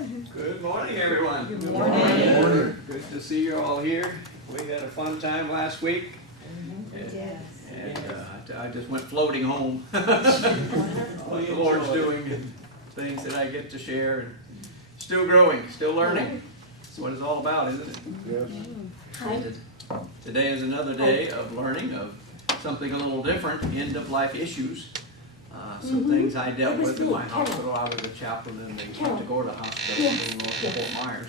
Good morning, everyone. Good morning. Good to see you all here. We had a fun time last week. And I just went floating home. What the Lord's doing and things that I get to share. And still growing, still learning. That's what it's all about, isn't it? Yes. Today is another day of learning of something a little different, end-of-life issues. Some things I dealt with in my hospital. I was a chaplain in the Punta Gorda Hospital in north of Fort Myers.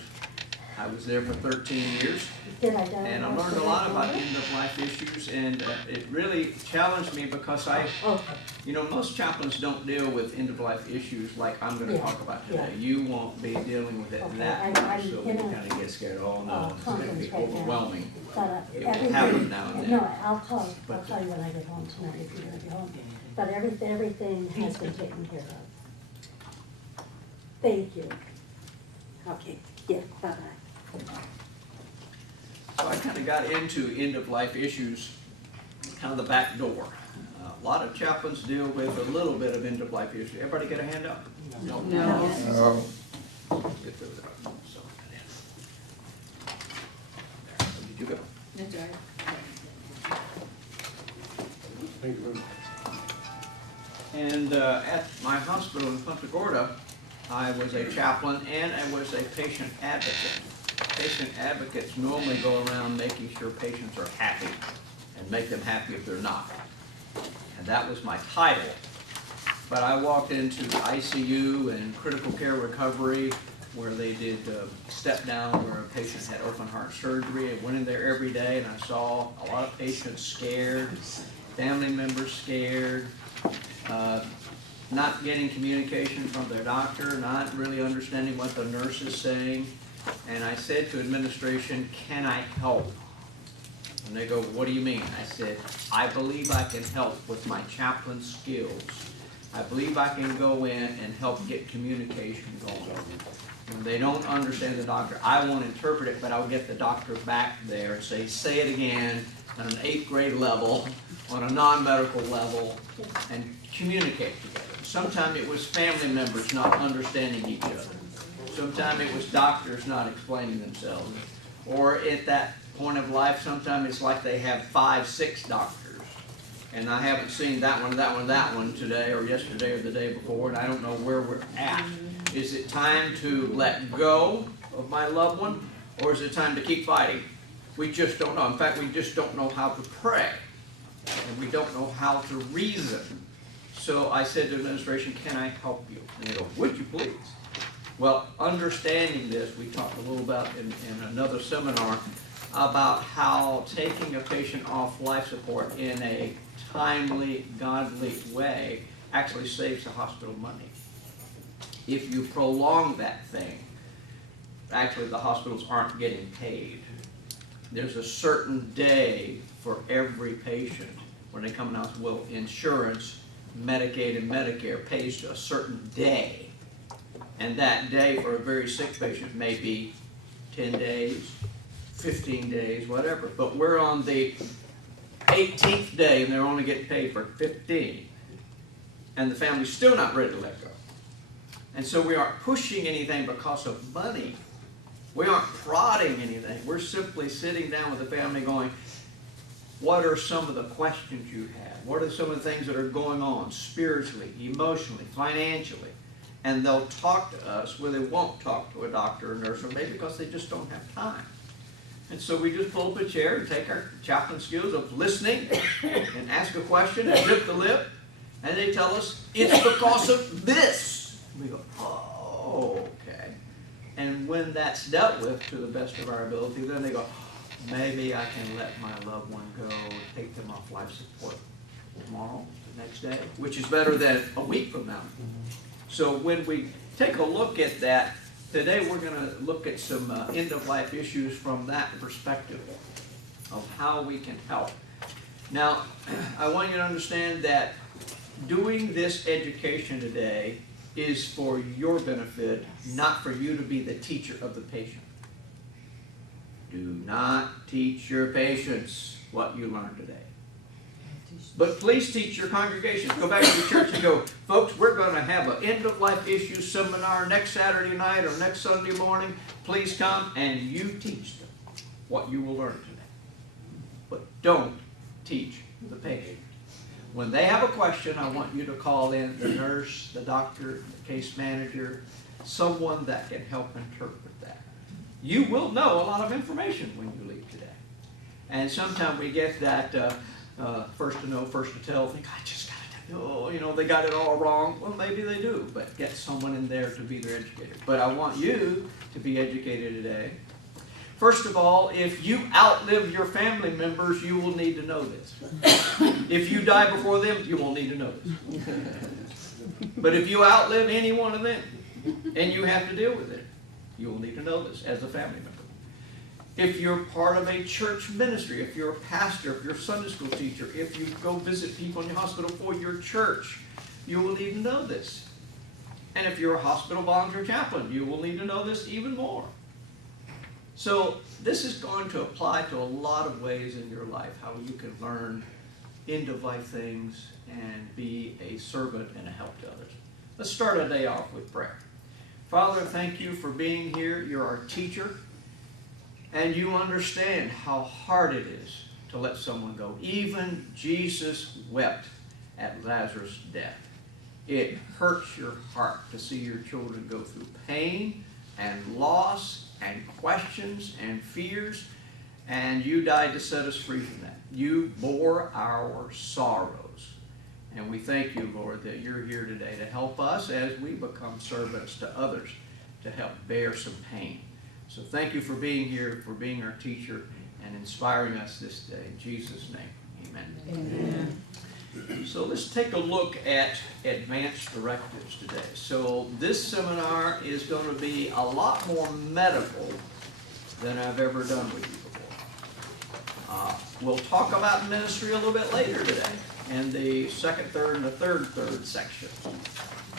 I was there for 13 years, and I learned a lot about end-of-life issues, and it really challenged me because most chaplains don't deal with end-of-life issues like I'm going to talk about today. You won't be dealing with it that much, so you kind of get scared. Oh no, it's going to be overwhelming. It will happen now and then. No, I'll call you when I get home tonight if you're going to be home. But everything has been taken care of. Thank you. Okay, yeah, bye-bye. So I kind of got into end-of-life issues kind of the back door. A lot of chaplains deal with a little bit of end-of-life issues. Everybody get a hand up? No. Get those out. So, there. Where did you go? That's right. Thank you very much. And at my hospital in Punta Gorda, I was a chaplain and I was a patient advocate. Patient advocates normally go around making sure patients are happy and make them happy if they're not. And that was my title. But I walked into ICU and critical care recovery where they did step down where a patient had open heart surgery. I went in there every day and I saw a lot of patients scared, family members scared, not getting communication from their doctor, not really understanding what the nurse is saying. And I said to administration, can I help? And they go, what do you mean? I said, I believe I can help with my chaplain skills. I believe I can go in and help get communication going. When they don't understand the doctor, I won't interpret it, but I'll get the doctor back there and say it again on an 8th grade level, on a non-medical level, and communicate together. Sometimes it was family members not understanding each other. Sometimes it was doctors not explaining themselves. Or at that point of life, sometimes it's like they have 5, 6 doctors. And I haven't seen that one today or yesterday or the day before, and I don't know where we're at. Is it time to let go of my loved one, or is it time to keep fighting? We just don't know. In fact, we just don't know how to pray, and we don't know how to reason. So I said to administration, can I help you? And they go, would you please? Well, understanding this, we talked a little about in another seminar about how taking a patient off life support in a timely, godly way actually saves the hospital money. If you prolong that thing, actually the hospitals aren't getting paid. There's a certain day for every patient when they come out. Well, insurance, Medicaid and Medicare pays to a certain day. And that day for a very sick patient may be 10 days, 15 days, whatever. But we're on the 18th day and they're only getting paid for 15. And the family's still not ready to let go. And so we aren't pushing anything because of money. We aren't prodding anything. We're simply sitting down with the family going, what are some of the questions you have? What are some of the things that are going on spiritually, emotionally, financially? And they'll talk to us where they won't talk to a doctor or nurse, or maybe because they just don't have time. And so we just pull up a chair and take our chaplain skills of listening and ask a question and zip the lip. And they tell us, it's because of this. We go, oh, okay. And when that's dealt with to the best of our ability, then they go, maybe I can let my loved one go, take them off life support tomorrow, the next day, which is better than a week from now. So when we take a look at that, today we're going to look at some end-of-life issues from that perspective of how we can help. Now, I want you to understand that doing this education today is for your benefit, not for you to be the teacher of the patient. Do not teach your patients what you learned today. But please teach your congregations. Go back to your church and go, folks, we're going to have an end-of-life issues seminar next Saturday night or next Sunday morning. Please come and you teach them what you will learn today. But don't teach the patient. When they have a question, I want you to call in the nurse, the doctor, the case manager, someone that can help interpret that. You will know a lot of information when you leave today. And sometimes we get that first to know, first to tell, think, I just got to tell you, they got it all wrong. Well, maybe they do, but get someone in there to be their educator. But I want you to be educated today. First of all, if you outlive your family members, you will need to know this. If you die before them, you will need to know this. But if you outlive any one of them, and you have to deal with it, you will need to know this as a family member. If you're part of a church ministry, if you're a pastor, if you're a Sunday school teacher, if you go visit people in the hospital for your church, you will need to know this. And if you're a hospital volunteer chaplain, you will need to know this even more. So this is going to apply to a lot of ways in your life, how you can learn end-of-life things and be a servant and a help to others. Let's start our day off with prayer. Father, thank you for being here. You're our teacher. And you understand how hard it is to let someone go. Even Jesus wept at Lazarus' death. It hurts your heart to see your children go through pain and loss and questions and fears. And you died to set us free from that. You bore our sorrows. And we thank you, Lord, that you're here today to help us as we become servants to others to help bear some pain. So thank you for being here, for being our teacher, and inspiring us this day. In Jesus' name, amen. Amen. So let's take a look at Advance Directives today. So this seminar is going to be a lot more medical than I've ever done with you before. We'll talk about ministry a little bit later today in the second third and the third section.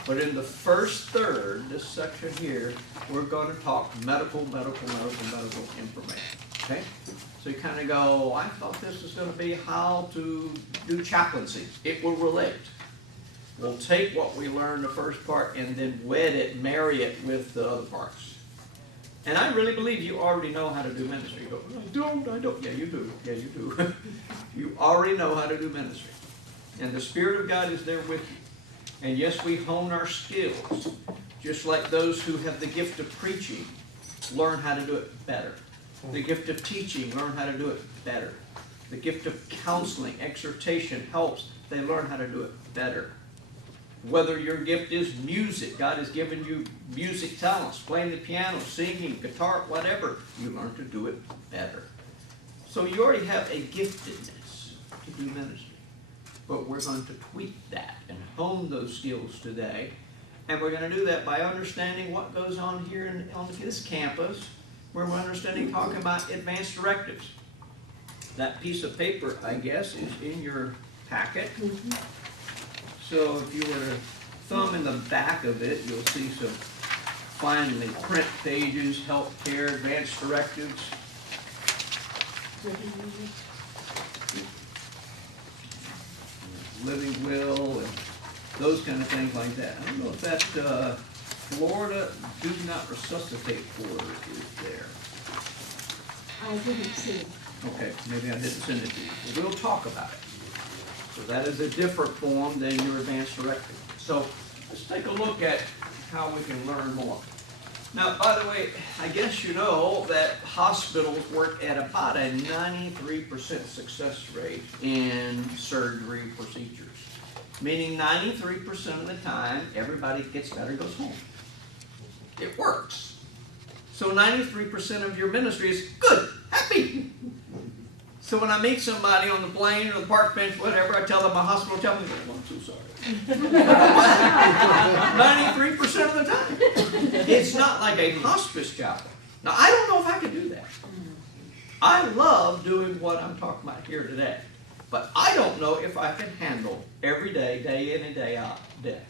But in the first third, this section here, we're going to talk medical information. Okay? So you kind of go, I thought this was going to be how to do chaplaincy. It will relate. We'll take what we learned the first part and then wed it, marry it with the other parts. And I really believe you already know how to do ministry. You go, I don't. Yeah, you do. Yeah, you do. You already know how to do ministry. And the Spirit of God is there with you. And yes, we hone our skills, just like those who have the gift of preaching learn how to do it better. The gift of teaching, learn how to do it better. The gift of counseling, exhortation, helps, they learn how to do it better. Whether your gift is music, God has given you music talents, playing the piano, singing, guitar, whatever, you learn to do it better. So you already have a giftedness to do ministry. But we're going to tweak that and hone those skills today. And we're going to do that by understanding what goes on here on this campus, where we're understanding, talking about Advance Directives. That piece of paper, I guess, is in your packet. So if you were to thumb in the back of it, you'll see some finely print pages, healthcare, Advance Directives. Living will, and those kind of things like that. I don't know if that Florida do not resuscitate order is there. I didn't see it. Okay, maybe I didn't send it to you. But we'll talk about it. So that is a different form than your Advance Directive. So let's take a look at how we can learn more. Now, by the way, I guess you know that hospitals work at about a 93% success rate in surgery procedures. Meaning 93% of the time, everybody gets better and goes home. It works. So 93% of your ministry is good, happy. So when I meet somebody on the plane or the park bench, whatever, I tell them my hospital chaplain, oh, I'm so sorry. 93% of the time. It's not like a hospice chaplain. Now, I don't know if I can do that. I love doing what I'm talking about here today. But I don't know if I can handle every day, day in and day out, death.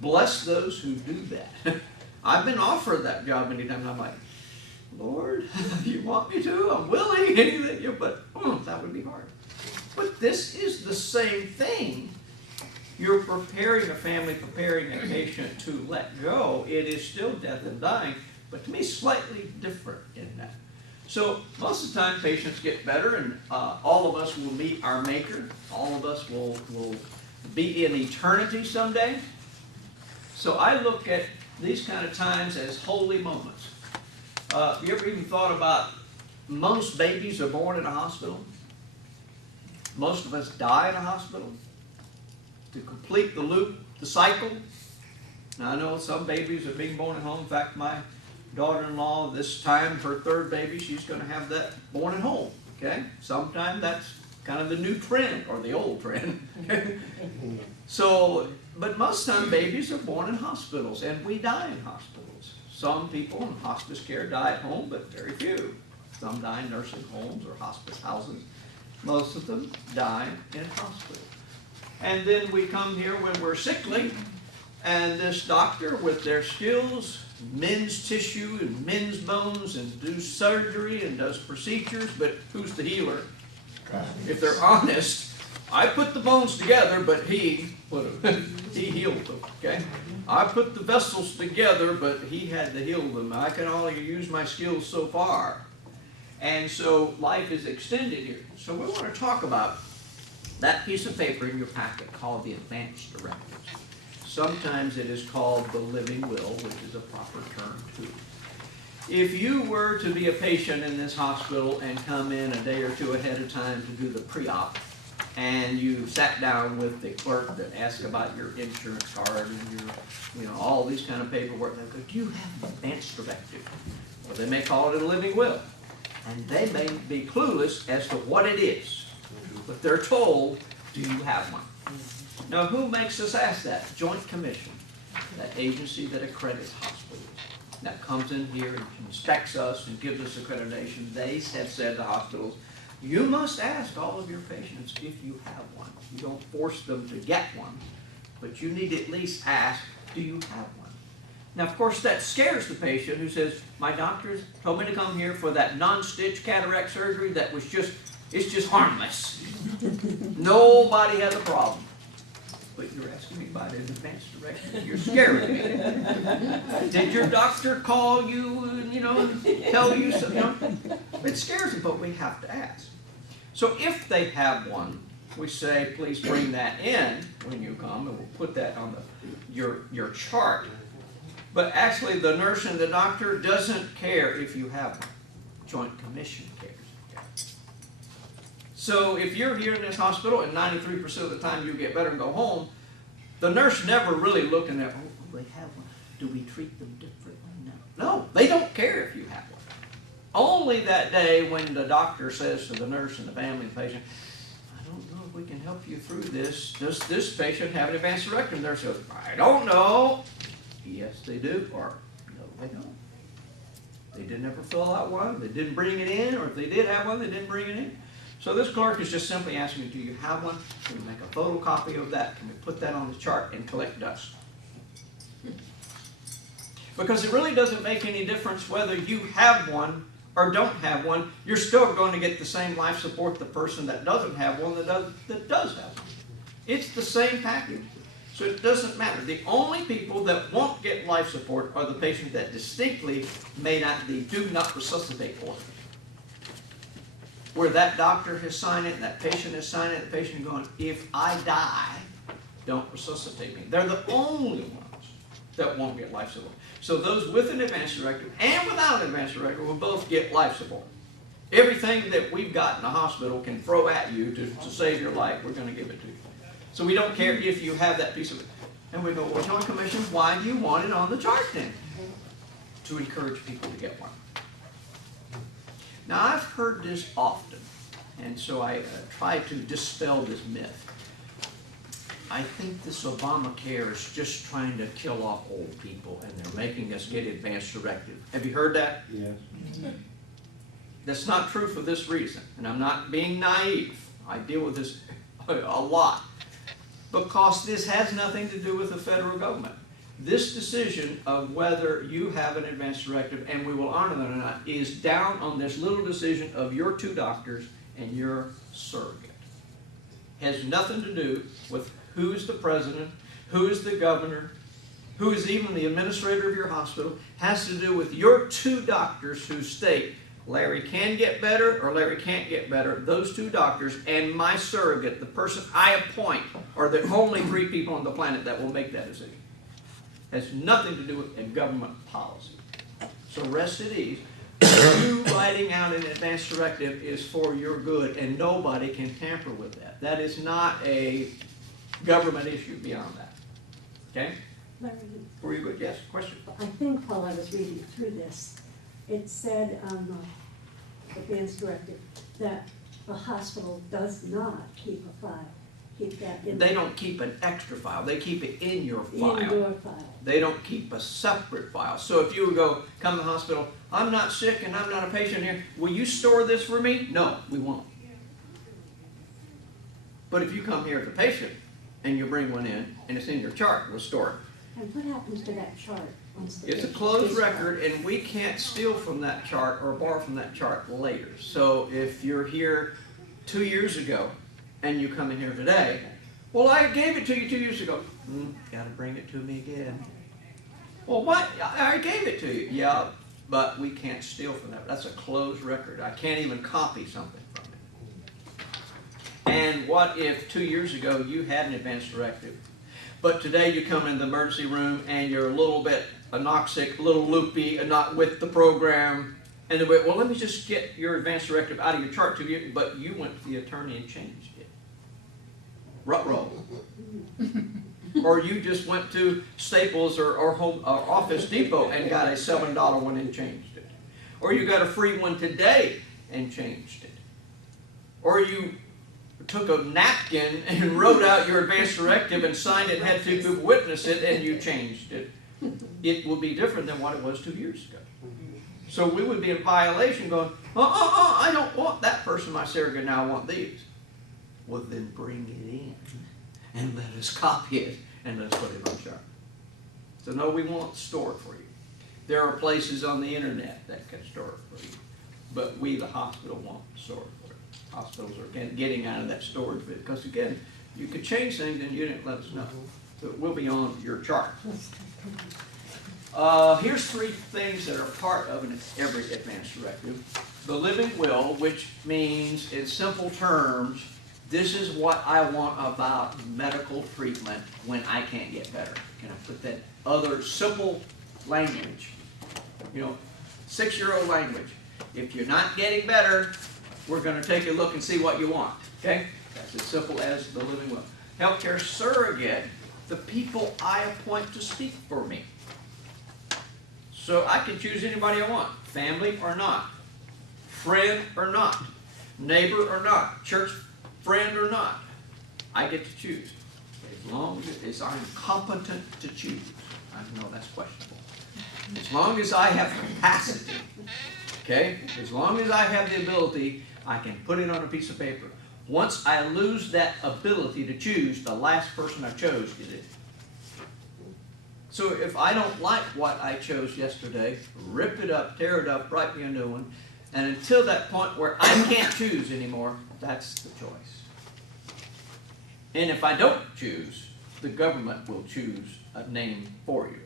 Bless those who do that. I've been offered that job many times. I'm like, Lord, you want me to? I'm willing. Anything, but that would be hard. But this is the same thing. You're preparing a family, preparing a patient to let go. It is still death and dying, but to me slightly different in that. So most of the time patients get better, and all of us will meet our Maker. All of us will be in eternity someday. So I look at these kind of times as holy moments. You ever even thought about most babies are born in a hospital? Most of us die in a hospital to complete the loop, the cycle. Now I know some babies are being born at home. In fact, my daughter-in-law, this time, her third baby, she's going to have that born at home. Okay? Sometimes that's kind of the new trend, or the old trend. So, but most time babies are born in hospitals, and we die in hospitals. Some people in hospice care die at home, but very few. Some die in nursing homes or hospice houses. Most of them die in hospitals. And then we come here when we're sickly, and this doctor with their skills mends tissue and mends bones and do surgery and does procedures, but who's the healer? If they're honest, I put the bones together, but he healed them, okay? I put the vessels together, but he had to heal them. I can only use my skills so far. And so life is extended here. So we want to talk about that piece of paper in your packet called the Advance Directives. Sometimes it is called the living will, which is a proper term too. If you were to be a patient in this hospital and come in a day or two ahead of time to do the pre-op, and you sat down with the clerk that asked about your insurance card and your, all these kind of paperwork, they go, do you have an advance directive? Or they may call it a living will. And they may be clueless as to what it is. But they're told, do you have one? Now, who makes us ask that? Joint Commission, that agency that accredits hospitals, that comes in here and inspects us and gives us accreditation. They have said to hospitals, you must ask all of your patients if you have one. You don't force them to get one, but you need to at least ask, do you have one? Now, of course, that scares the patient who says, my doctors told me to come here for that non-stitch cataract surgery that was it's just harmless. Nobody has a problem. But you're asking me about an advance directive. You're scaring me. Did your doctor call you and tell you something? It scares them, but we have to ask. So if they have one, we say, please bring that in when you come, and we'll put that on your chart. But actually, the nurse and the doctor doesn't care if you have one. Joint Commission cares. So if you're here in this hospital and 93% of the time you get better and go home, the nurse never really looking at, oh, they have one. Do we treat them differently? No, they don't care if you have one. Only that day when the doctor says to the nurse and the family and the patient, I don't know if we can help you through this. Does this patient have an advance directive? And the nurse goes, I don't know. Yes, they do, or no, they don't. They didn't ever fill out one. They didn't bring it in, or if they did have one, they didn't bring it in. So this clerk is just simply asking me, do you have one? Can we make a photocopy of that? Can we put that on the chart and collect dust? Because it really doesn't make any difference whether you have one or don't have one. You're still going to get the same life support the person that doesn't have one that does have one. It's the same package. So it doesn't matter. The only people that won't get life support are the patients that distinctly do not resuscitate order. Where that doctor has signed it and that patient has signed it, the patient is going, if I die, don't resuscitate me. They're the only ones that won't get life support. So those with an advance directive and without an advance directive will both get life support. Everything that we've got in the hospital can throw at you to save your life, we're going to give it to you. So we don't care if you have that piece of it. And we go, well, Joint Commission, why do you want it on the chart then? To encourage people to get one. Now, I've heard this often, and so I try to dispel this myth. I think this Obamacare is just trying to kill off old people, and they're making us get advance directive. Have you heard that? Yes. That's not true for this reason, and I'm not being naive. I deal with this a lot. Because this has nothing to do with the federal government. This decision of whether you have an advance directive and we will honor them or not is down on this little decision of your two doctors and your surrogate. has nothing to do with who is the president, who is the governor, who is even the administrator of your hospital. Has to do with your two doctors who state Larry can get better or Larry can't get better. Those two doctors and my surrogate, the person I appoint, are the only three people on the planet that will make that decision. Has nothing to do with a government policy. So rest at ease. You writing out an advance directive is for your good, and nobody can tamper with that. That is not a government issue beyond that. Okay? Larry, Were you good? Yes? Question? I think while I was reading through this, it said on the Advance Directive that a hospital does not keep a file, keep that in. They don't keep an extra file. They keep it in your file. In your file. They don't keep a separate file. So if you would go, come to the hospital, I'm not sick and I'm not a patient here, will you store this for me? No, we won't. But if you come here as a patient and you bring one in and it's in your chart, we'll store it. And what happens to that chart once the It's a patient closed is record, and we can't steal from that chart or borrow from that chart later. So if you're here 2 years ago and you come in here today, well, I gave it to you 2 years ago. Gotta bring it to me again. Well, what? I gave it to you. Yeah, but we can't steal from that. That's a closed record. I can't even copy something from it. And what if 2 years ago you had an advance directive, but today you come in the emergency room and you're a little bit anoxic, a little loopy, and not with the program, and they went, well, let me just get your advance directive out of your chart to you, but you went to the attorney and changed it. Ruh-roh. Or you just went to Staples or Office Depot and got a $7 one and changed it. Or you got a free one today and changed it. Or you took a napkin and wrote out your advance directive and signed it and had two people witness it and you changed it. It will be different than what it was 2 years ago. So we would be in violation going, I don't want that person, my surrogate, now I want these. Well, then bring it in and let us copy it and let us put it on chart. So no, we won't store it for you. There are places on the internet that can store it for you, but we, the hospital, won't store it for you. Hospitals are getting out of that storage bit because, again, you could change things and you didn't let us know. So it will be on your chart. Here's three things that are part of every advance directive. The living will, which means in simple terms, this is what I want about medical treatment when I can't get better. Can I put that other simple language? 6-year-old language. If you're not getting better, we're going to take a look and see what you want. Okay? That's as simple as the living will. Healthcare surrogate, the people I appoint to speak for me. So I can choose anybody I want, family or not, friend or not, neighbor or not, church friend or not. I get to choose. As long as I'm competent to choose. I know that's questionable. As long as I have capacity, okay? As long as I have the ability, I can put it on a piece of paper. Once I lose that ability to choose, the last person I chose is it. So if I don't like what I chose yesterday, rip it up, tear it up, write me a new one, and until that point where I can't choose anymore, that's the choice. And if I don't choose, the government will choose a name for you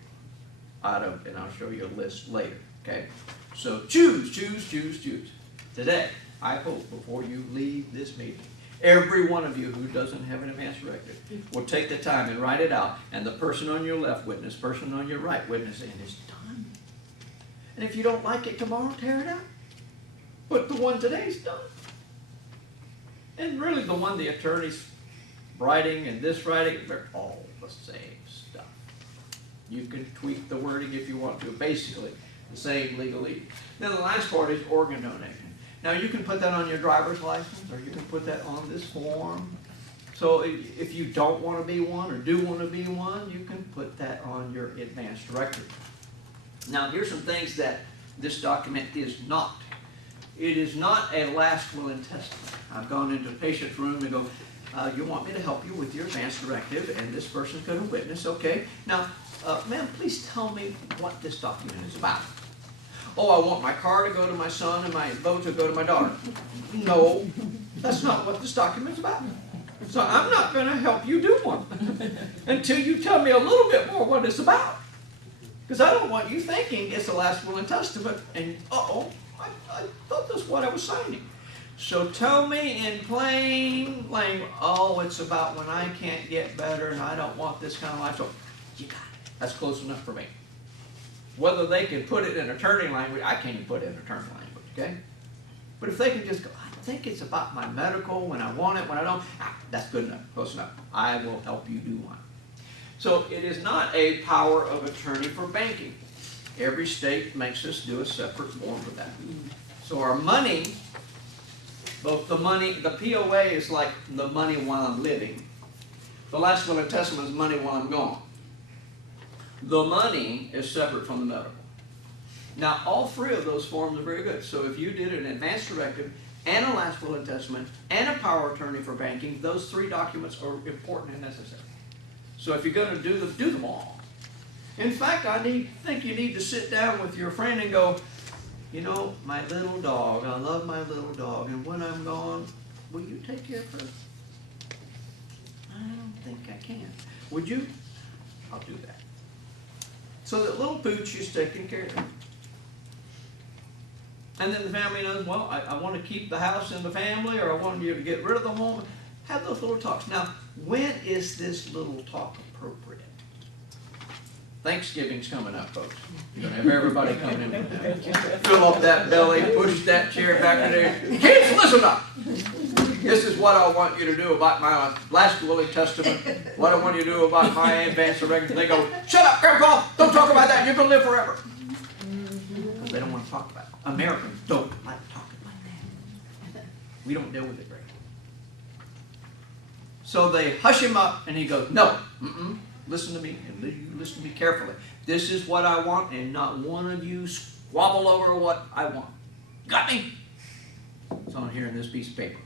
and I'll show you a list later, okay? So choose, choose, choose, choose. Today, I hope before you leave this meeting, every one of you who doesn't have an advance directive will take the time and write it out, and the person on your left witness, person on your right witness, and it's done. And if you don't like it tomorrow, tear it out. But the one today's done. And really the one the attorney's writing and this writing, they're all the same stuff. You can tweak the wording if you want to. Basically, the same legalese. Then the last part is organ donation. Now you can put that on your driver's license, or you can put that on this form. So if you don't want to be one or do want to be one, you can put that on your advance directive. Now here's some things that this document is not. It is not a last will and testament. I've gone into a patient's room and go, you want me to help you with your advance directive, and this person's going to witness, okay? Now, ma'am, please tell me what this document is about. Oh, I want my car to go to my son and my boat to go to my daughter. No, that's not what this document's about. So I'm not going to help you do one until you tell me a little bit more what it's about. Because I don't want you thinking it's the last will and testament and, uh-oh, I thought that's what I was signing. So tell me in plain language, oh, it's about when I can't get better and I don't want this kind of life. So you got it. That's close enough for me. Whether they can put it in attorney language, I can't even put it in attorney language, okay? But if they can just go, I think it's about my medical, when I want it, when I don't, that's good enough, close enough. I will help you do one. So it is not a power of attorney for banking. Every state makes us do a separate form for that. So our money, both the money, the POA is like the money while I'm living. The last will and testament is money while I'm gone. The money is separate from the medical. Now, all three of those forms are very good. So if you did an advance directive and a last will and testament and a power of attorney for banking, those three documents are important and necessary. So if you're going to do them all. In fact, I think you need to sit down with your friend and go, you know, my little dog, I love my little dog, and when I'm gone, will you take care of her? I don't think I can. Would you? I'll do that. So that little pooch is taken care of. And then the family knows, well, I want to keep the house in the family, or I want you to get rid of the home. Have those little talks. Now, when is this little talk appropriate? Thanksgiving's coming up, folks. You're going to have everybody coming in. Fill up that belly, push that chair back in there. Kids, listen up. This is what I want you to do about my last will and testament. What I want you to do about my advance directive. They go, shut up, Grandpa. Don't talk about that. You're going to live forever. Because they don't want to talk about it. Americans don't like talking like that. We don't deal with it very well. So they hush him up, and he goes, no, listen to me, and you listen to me carefully. This is what I want, and not one of you squabble over what I want. Got me? It's on here in this piece of paper.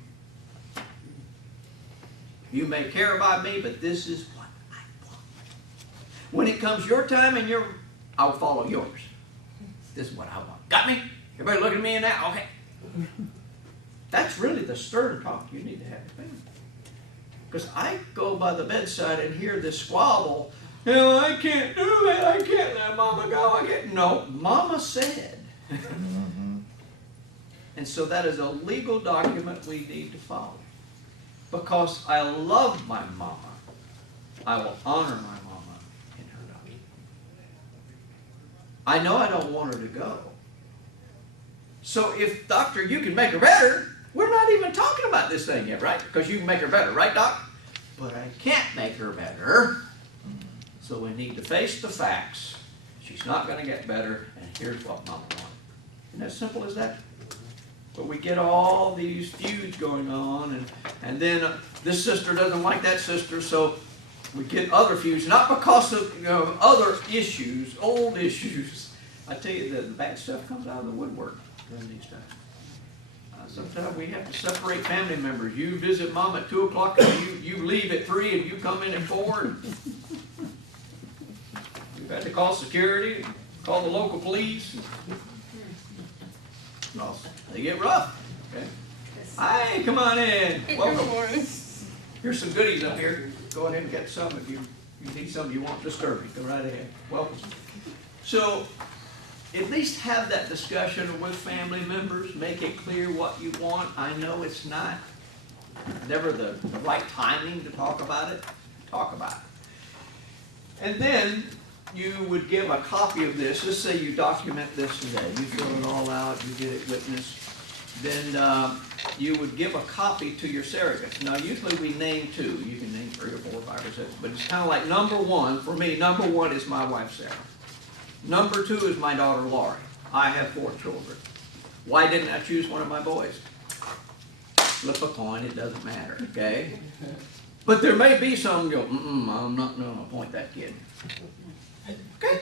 You may care about me, but this is what I want. When it comes your time and I'll follow yours. This is what I want. Got me? Everybody looking at me in that? Okay. That's really the stern talk you need to have with family. Because I go by the bedside and hear this squabble. You know, I can't do it. I can't let Mama go. I can't. No, Mama said. And so that is a legal document we need to follow. Because I love my mama, I will honor my mama in her document. I know I don't want her to go. So if, doctor, you can make her better, we're not even talking about this thing yet, right? Because you can make her better, right, doc? But I can't make her better. So we need to face the facts. She's not going to get better, and here's what mama wanted. Isn't that as simple as that? But we get all these feuds going on, and then this sister doesn't like that sister, so we get other feuds, not because of other issues, old issues. I tell you, the bad stuff comes out of the woodwork during these times. Sometimes we have to separate family members. You visit mom at 2 o'clock, and you leave at 3, and you come in at 4. We've had to call security, call the local police. No, they get rough. Okay. Hi, come on in. Welcome. Here's some goodies up here. Go ahead and get some if you need some you won't disturb me. Go right ahead. Welcome. So, at least have that discussion with family members. Make it clear what you want. I know it's never the right timing to talk about it. Talk about it. And then you would give a copy of this. Let's say you document this today. You fill it all out. You get it witnessed. Then you would give a copy to your surrogates. Now, usually we name 2. You can name 3 or 4 or 5 or 6. But it's kind of like number 1. For me, number 1 is my wife, Sarah. Number 2 is my daughter, Laurie. I have 4 children. Why didn't I choose one of my boys? Flip a coin. It doesn't matter, okay? But there may be some go, I'm not going to appoint that kid. Okay?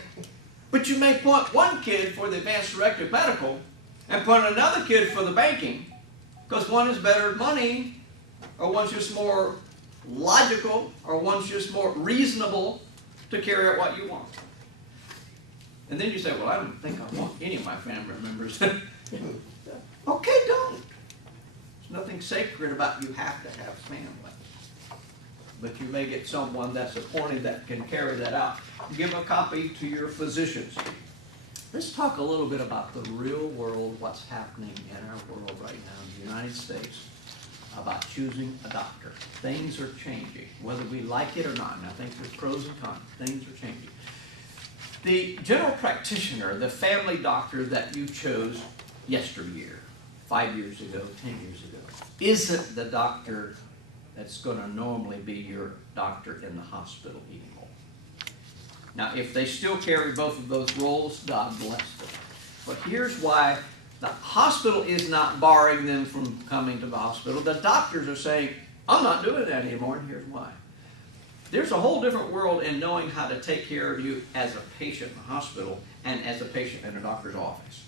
But you may put one kid for the advanced directive medical and put another kid for the banking, because one is better at money, or one's just more logical, or one's just more reasonable to carry out what you want. And then you say, well, I don't think I want any of my family members. Okay, don't. There's nothing sacred about you have to have family. but you may get someone that's appointed that can carry that out. Give a copy to your physicians. Let's talk a little bit about the real world, what's happening in our world right now in the United States about choosing a doctor. Things are changing, whether we like it or not. And I think there's pros and cons. Things are changing. The general practitioner, the family doctor that you chose yesteryear, 5 years ago, 10 years ago, isn't the doctor that's going to normally be your doctor in the hospital anymore. Now, if they still carry both of those roles, God bless them. But here's why the hospital is not barring them from coming to the hospital. The doctors are saying, I'm not doing that anymore, and here's why. There's a whole different world in knowing how to take care of you as a patient in the hospital and as a patient in a doctor's office.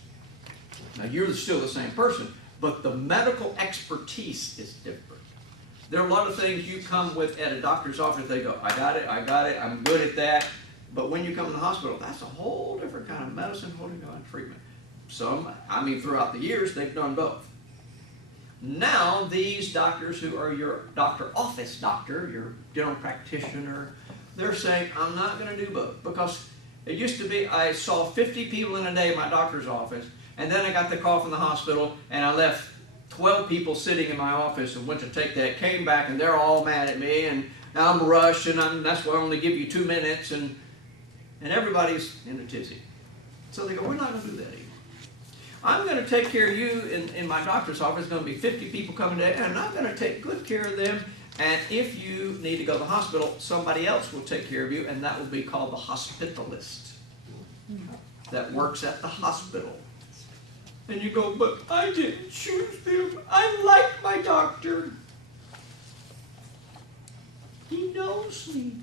Now, you're still the same person, but the medical expertise is different. There are a lot of things you come with at a doctor's office, they go, I got it, I'm good at that. But when you come to the hospital, that's a whole different kind of medicine, whole different kind of treatment. Throughout the years, they've done both. Now, these doctors who are your office doctor, your general practitioner, they're saying, I'm not going to do both. Because it used to be, I saw 50 people in a day in my doctor's office, and then I got the call from the hospital, and I left 12 people sitting in my office and went to take that, came back, and they're all mad at me, and I'm rushed, and that's why I only give you 2 minutes, and everybody's in a tizzy. So they go, we're not going to do that anymore. I'm going to take care of you in my doctor's office. There's going to be 50 people coming in, and I'm going to take good care of them. And if you need to go to the hospital, somebody else will take care of you, and that will be called the hospitalist that works at the hospital. And you go, but I didn't choose them. I like my doctor. He knows me.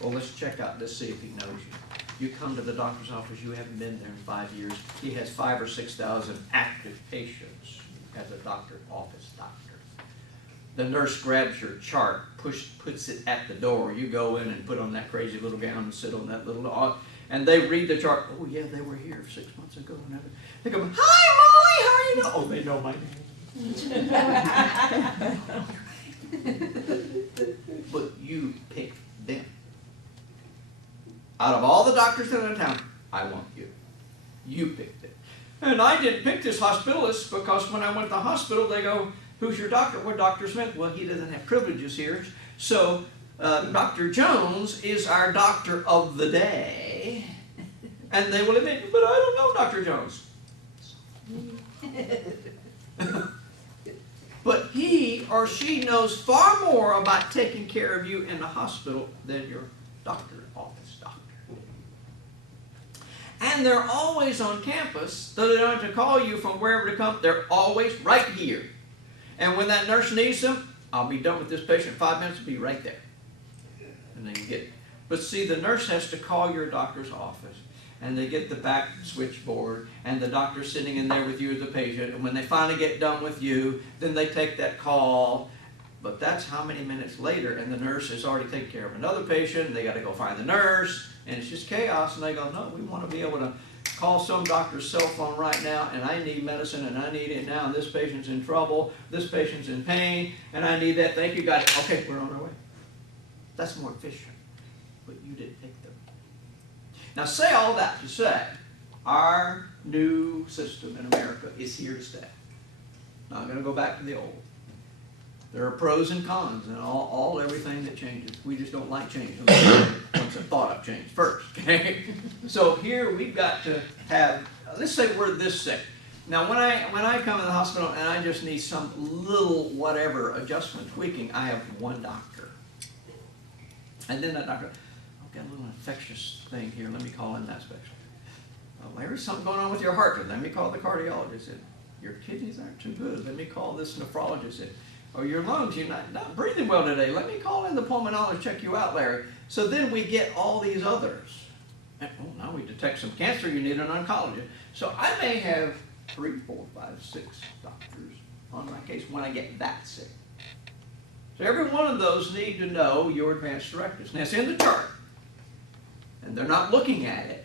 Well, let's check out, let's see if he knows you. You come to the doctor's office, you haven't been there in 5 years. He has 5,000 or 6,000 active patients as a office doctor. The nurse grabs your chart, puts it at the door. You go in and put on that crazy little gown and sit on that little, and they read the chart. Oh yeah, they were here 6 months ago. They go, hi Molly, how are you? Oh, they know my name. But you pick them. Out of all the doctors in the town, I want you. You picked it. And I didn't pick this hospitalist because when I went to the hospital, they go, who's your doctor? Well, Dr. Smith. Well, he doesn't have privileges here. So Dr. Jones is our doctor of the day. And they will admit, but I don't know Dr. Jones. But he or she knows far more about taking care of you in the hospital than your office doctor. And they're always on campus, so they don't have to call you from wherever to come. They're always right here. And when that nurse needs them, I'll be done with this patient in 5 minutes, be right there. And they get it. But see, the nurse has to call your doctor's office, and they get the back switchboard, and the doctor's sitting in there with you as a patient, and when they finally get done with you, then they take that call. But that's how many minutes later, and the nurse has already taken care of another patient, they got to go find the nurse, and it's just chaos, and they go, no, we want to be able to call some doctor's cell phone right now, and I need medicine, and I need it now, and this patient's in trouble, this patient's in pain, and I need that, thank you, got it, okay, we're on our way. That's more efficient, but you didn't pick them. Now say all that to say, our new system in America is here to stay. Not going to go back to the old. There are pros and cons and everything that changes. We just don't like change. Once a thought of change first. Okay? So here we've got to have, let's say we're this sick. Now when I come to the hospital and I just need some little whatever adjustment, tweaking, I have one doctor. And then that doctor, I've got a little infectious thing here, let me call in that specialist. Larry, something going on with your heart. Let me call the cardiologist. Your kidneys aren't too good. Let me call this nephrologist. Or your lungs, you're not breathing well today. Let me call in the pulmonologist, check you out, Larry. So then we get all these others. And, now we detect some cancer, you need an oncologist. So I may have 3, 4, 5, 6 doctors on my case when I get that sick. So every one of those need to know your advance directives. Now it's in the chart, and they're not looking at it.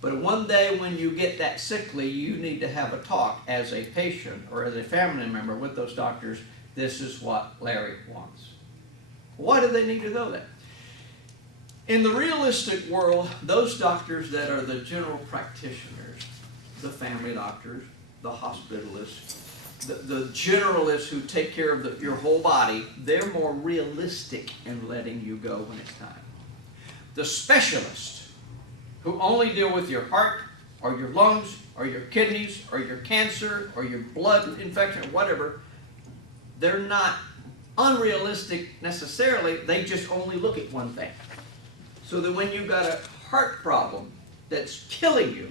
But one day when you get that sickly, you need to have a talk as a patient or as a family member with those doctors. This is what Larry wants. Why do they need to know that? In the realistic world, those doctors that are the general practitioners, the family doctors, the hospitalists, the generalists who take care of your whole body, they're more realistic in letting you go when it's time. The specialists who only deal with your heart or your lungs or your kidneys or your cancer or your blood infection or whatever, they're not unrealistic necessarily, they just only look at one thing. So that when you've got a heart problem that's killing you,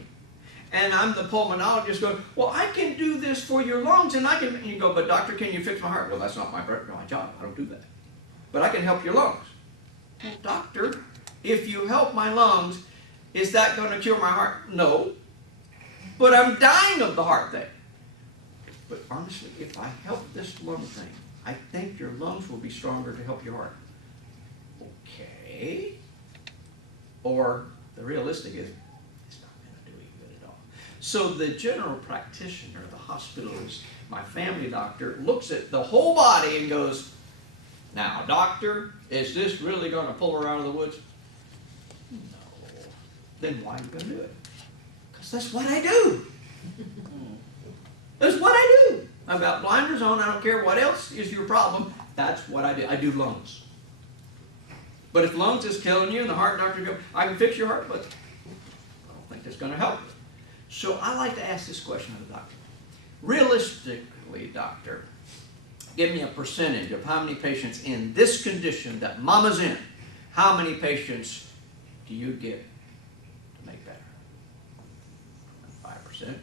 and I'm the pulmonologist going, well, I can do this for your lungs, and I can, and you go, but doctor, can you fix my heart? Well, that's not my job, I don't do that. But I can help your lungs. Well, doctor, if you help my lungs, is that going to cure my heart? No. But I'm dying of the heart thing. But honestly, if I help this lung thing, I think your lungs will be stronger to help your heart. Okay. Or the realistic is, it's not going to do any good at all. So the general practitioner, the hospitalist, my family doctor, looks at the whole body and goes, now, doctor, is this really going to pull her out of the woods? No. Then why are you going to do it? Because that's what I do. That's what I do. I've got blinders on. I don't care what else is your problem. That's what I do. I do lungs. But if lungs is killing you and the heart doctor goes, I can fix your heart, but I don't think that's going to help. So I like to ask this question of the doctor. Realistically, doctor, give me a percentage of how many patients in this condition that mama's in, how many patients do you get to make better? 5%.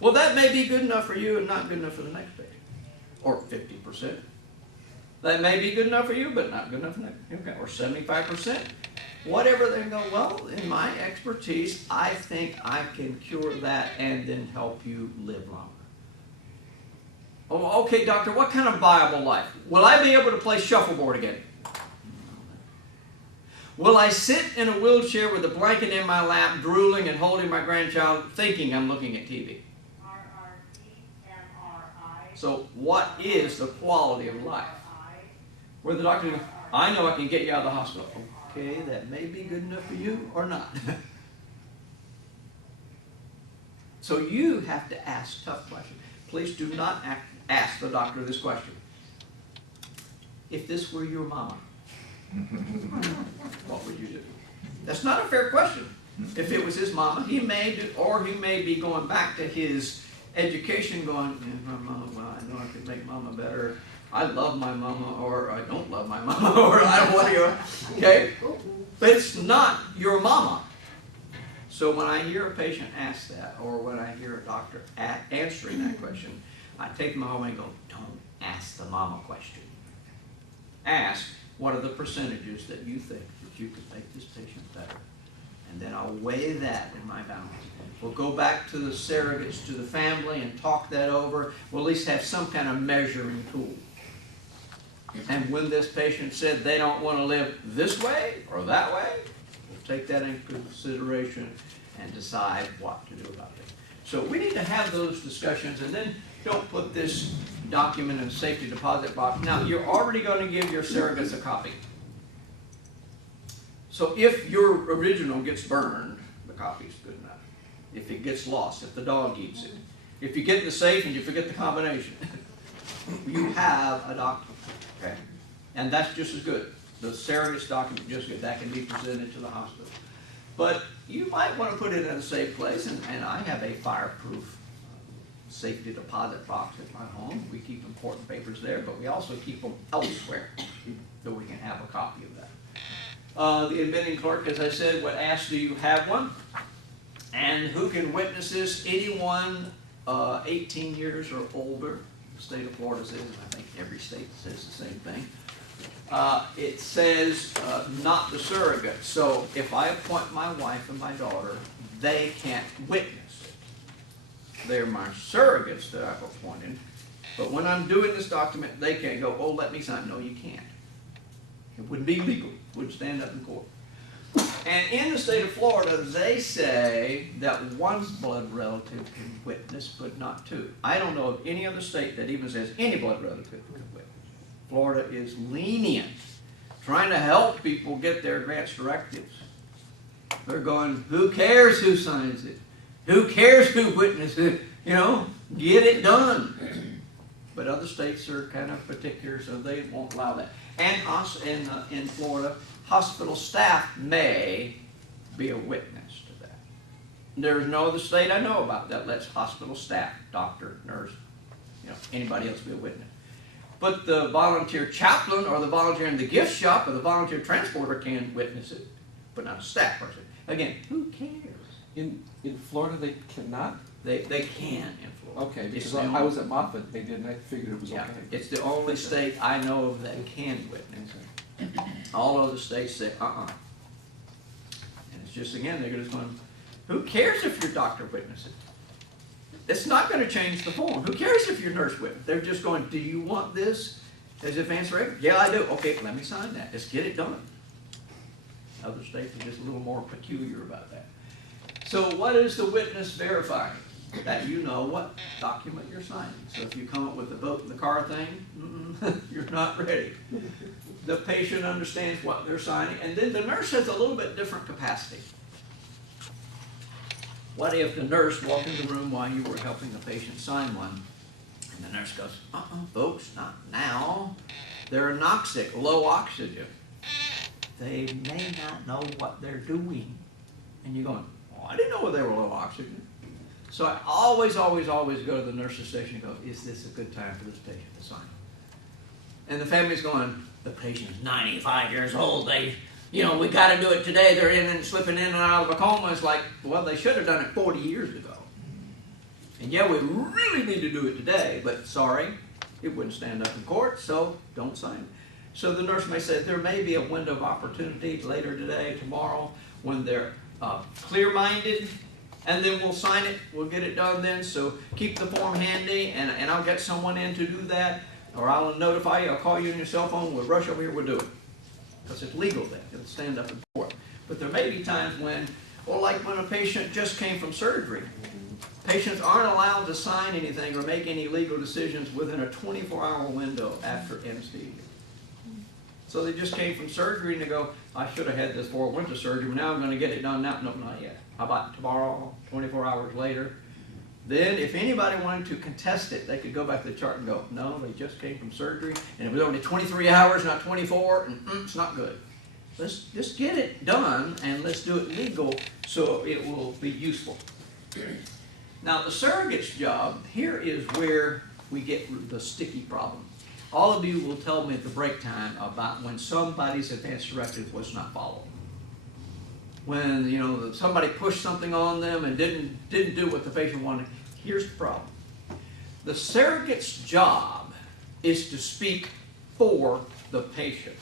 Well, that may be good enough for you and not good enough for the next patient. Or 50%. That may be good enough for you, but not good enough for the next. Okay. Or 75%. Whatever they go, well, in my expertise, I think I can cure that and then help you live longer. Oh, okay, doctor, what kind of viable life? Will I be able to play shuffleboard again? Will I sit in a wheelchair with a blanket in my lap, drooling and holding my grandchild, thinking I'm looking at TV? So what is the quality of life? Where the doctor goes, I know I can get you out of the hospital. Okay, that may be good enough for you or not. So you have to ask tough questions. Please do not ask the doctor this question. If this were your mama, what would you do? That's not a fair question. If it was his mama, he may do, or he may be going back to his education going, my mama, well, I know I could make mama better. I love my mama, or I don't love my mama, or I don't want to, okay? But it's not your mama. So when I hear a patient ask that, or when I hear a doctor answering that question, I take them home and go, don't ask the mama question. Ask, what are the percentages that you think that you could make this patient better? And then I'll weigh that in my balance. We'll go back to the surrogates, to the family, and talk that over. We'll at least have some kind of measuring tool. And when this patient said they don't want to live this way or that way, we'll take that into consideration and decide what to do about it. So we need to have those discussions, and then don't put this document in a safety deposit box. Now, you're already going to give your surrogates a copy. So if your original gets burned, the copy's good enough. If it gets lost, if the dog eats it, if you get in the safe and you forget the combination, you have a document. Okay? And that's just as good. The surrogate's document is just good. That can be presented to the hospital. But you might want to put it in a safe place, and I have a fireproof safety deposit box at my home. We keep important papers there, but we also keep them elsewhere so we can have a copy of that. The admitting clerk, as I said, would ask, do you have one? And who can witness this? Anyone 18 years or older. The state of Florida says, and I think every state says the same thing. It says not the surrogate. So if I appoint my wife and my daughter, they can't witness it. They're my surrogates that I've appointed. But when I'm doing this document, they can't go, oh, let me sign. No, you can't. It wouldn't be legal. It wouldn't stand up in court. And in the state of Florida, they say that one blood relative can witness, but not two. I don't know of any other state that even says any blood relative can witness. Florida is lenient trying to help people get their advance directives. They're going, who cares who signs it? Who cares who witnesses it? You know, get it done. But other states are kind of particular, so they won't allow that. And in Florida, hospital staff may be a witness to that. There's no other state I know about that lets hospital staff, doctor, nurse, anybody else be a witness. But the volunteer chaplain or the volunteer in the gift shop or the volunteer transporter can witness it, but not a staff person. Again, who cares? In Florida, they cannot? They can in Florida. Okay, because It's the I was at Moffitt, they did, and I figured it was Yeah, okay. it's the only state I know of that can witness. All other states say, And it's just, again, they're just going, who cares if your doctor witnesses it? It's not going to change the form. Who cares if your nurse witness? They're just going, do you want this as advance record? Yeah, I do. Okay, let me sign that. Let's get it done. Other states are just a little more peculiar about that. So what is the witness verifying? That you know what document you're signing. So if you come up with the boat and the car thing, you're not ready. The patient understands what they're signing, and then the nurse has a little bit different capacity. What if the nurse walked in the room while you were helping the patient sign one, and the nurse goes, folks, not now. They're anoxic, low oxygen. They may not know what they're doing. And you're going, I didn't know they were low oxygen. So I always go to the nurse's station and go, is this a good time for this patient to sign? And the family's going, the patient is 95 years old. We got to do it today. They're in and slipping in and out of a coma. It's like, well, they should have done it 40 years ago. And yeah, we really need to do it today, but sorry, it wouldn't stand up in court, so don't sign it. So the nurse may say there may be a window of opportunity later today, tomorrow, when they're clear-minded, and then we'll sign it, we'll get it done then, so keep the form handy, and I'll get someone in to do that, or I'll notify you, I'll call you on your cell phone, we'll rush over here, we'll do it. Because it's legal then, it'll stand up in court. But there may be times when, or like when a patient just came from surgery, patients aren't allowed to sign anything or make any legal decisions within a 24-hour window after anesthesia. So they just came from surgery and they go, I should have had this before I went to surgery, but now I'm going to get it done now. No, not yet. How about tomorrow, 24 hours later? Then if anybody wanted to contest it, they could go back to the chart and go, no, they just came from surgery, and it was only 23 hours, not 24, and it's not good. Let's just get it done, and let's do it legal so it will be useful. Now, the surrogate's job, here is where we get the sticky problem. All of you will tell me at the break time about when somebody's advance directive was not followed. When somebody pushed something on them and didn't do what the patient wanted. Here's the problem. The surrogate's job is to speak for the patient.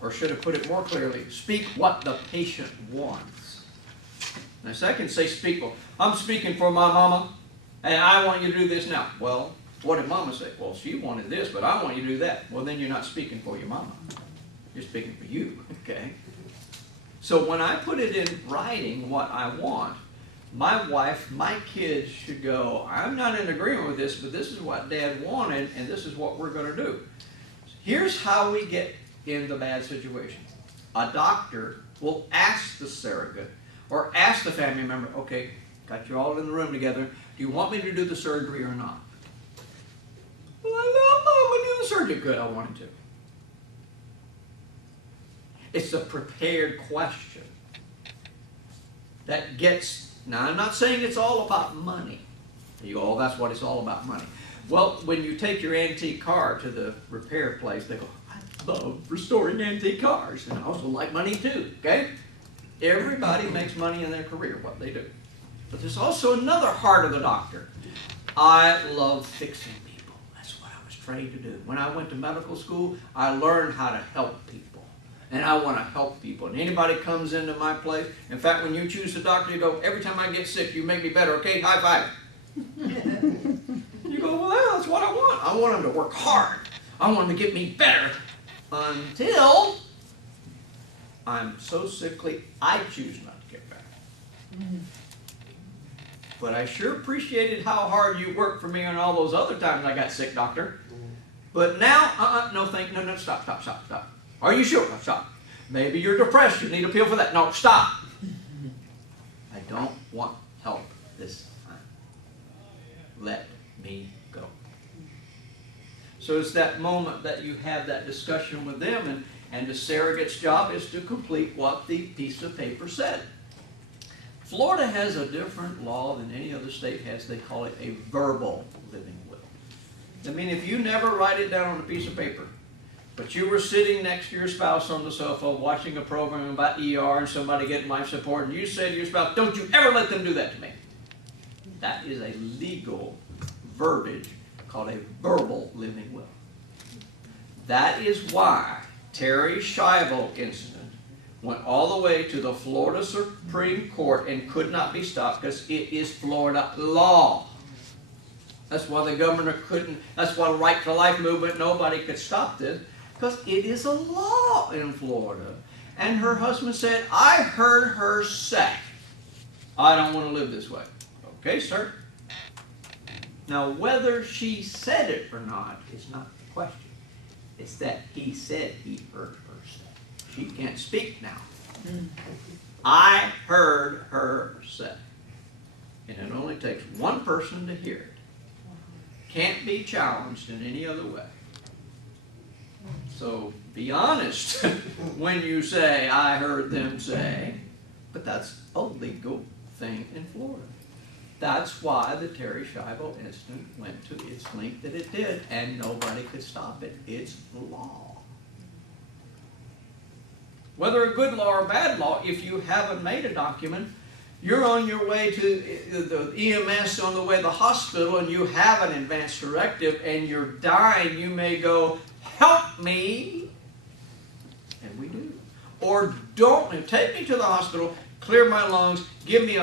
Or should I put it more clearly, speak what the patient wants. Now, second, say speak. Well, I'm speaking for my mama, and I want you to do this now. Well, what did mama say? Well, she wanted this, but I want you to do that. Well, then you're not speaking for your mama. You're speaking for you, okay? So when I put it in writing what I want, my wife, my kids should go, I'm not in agreement with this, but this is what Dad wanted, and this is what we're going to do. Here's how we get in the bad situation. A doctor will ask the surrogate or ask the family member, okay, got you all in the room together, do you want me to do the surgery or not? Well, I love Mama do the surgery. Good, I wanted to. It's a prepared question that gets, now I'm not saying it's all about money. You go, oh, that's what it's all about, money. Well, when you take your antique car to the repair place, they go, I love restoring antique cars, and I also like money too, okay? Everybody makes money in their career, what they do. But there's also another heart of the doctor. I love fixing people. That's what I was trained to do. When I went to medical school, I learned how to help people. And I want to help people. And anybody comes into my place, in fact, when you choose a doctor, you go, every time I get sick, you make me better, okay? High five. You go, well, that's what I want. I want them to work hard. I want them to get me better until I'm so sickly, I choose not to get better. But I sure appreciated how hard you worked for me on all those other times I got sick, doctor. But now, no, stop. Are you sure? No, stop. Maybe you're depressed. You need a pill for that. No, stop. I don't want help this time. Let me go. So it's that moment that you have that discussion with them, and the surrogate's job is to complete what the piece of paper said. Florida has a different law than any other state has. They call it a verbal living will. I mean, if you never write it down on a piece of paper, but you were sitting next to your spouse on the sofa watching a program about ER and somebody getting life support, and you say to your spouse, don't you ever let them do that to me. That is a legal verbiage called a verbal living will. That is why Terry Schiavo incident went all the way to the Florida Supreme Court and could not be stopped because it is Florida law. That's why the governor couldn't, that's why the Right to Life movement, nobody could stop this, because it is a law in Florida. And her husband said, I heard her say, I don't want to live this way. Okay, sir. Now, whether she said it or not is not the question. It's that he said he heard her say. She can't speak now. I heard her say. And it only takes one person to hear it. Can't be challenged in any other way. So be honest when you say, I heard them say. But that's a legal thing in Florida. That's why the Terry Schiavo incident went to its length that it did, and nobody could stop it. It's law. Whether a good law or a bad law, if you haven't made a document, you're on your way to the EMS, on the way to the hospital, and you have an advance directive, and you're dying, you may go, help me, and we do. Or don't, take me to the hospital, clear my lungs, give me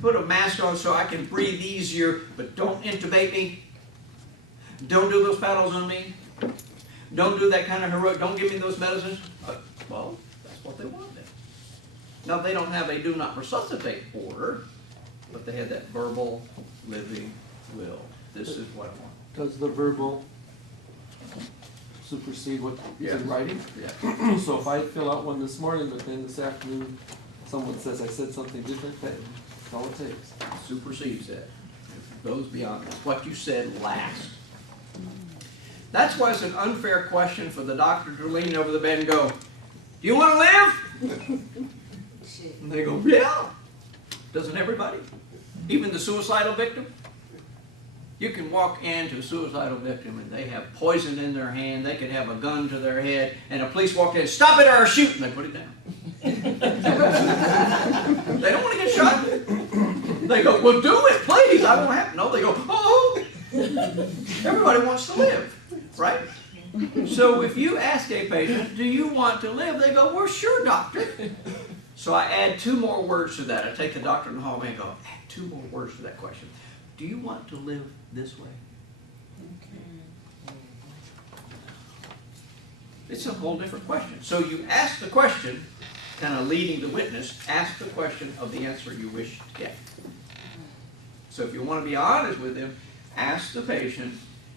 put a mask on so I can breathe easier, but don't intubate me. Don't do those paddles on me. Don't do that kind of heroic, don't give me those medicines. Well, that's what they wanted. Now, they don't have a do not resuscitate order, but they had that verbal living will. This is what I want. Does the verbal supersede what is in writing? Yeah. So if I fill out one this morning, but then this afternoon someone says I said something different, that's all it takes. Supersedes that. It goes beyond what you said last. That's why it's an unfair question for the doctor to lean over the bed and go, do you want to live? And they go, yeah. Doesn't everybody? Even the suicidal victim? You can walk into a suicidal victim and they have poison in their hand, they could have a gun to their head, and a police walk in, stop it or shoot, and they put it down. They don't want to get shot. They go, well, do it, please. I won't have. No, they go, oh. Everybody wants to live, right? So if you ask a patient, do you want to live? They go, well, sure, doctor. So I add two more words to that. I take the doctor in the hallway and go, add two more words to that question. Do you want to live this way? It's a whole different question. So you ask the question, kind of leading the witness, ask the question of the answer you wish to get. So if you want to be honest with him, ask the patient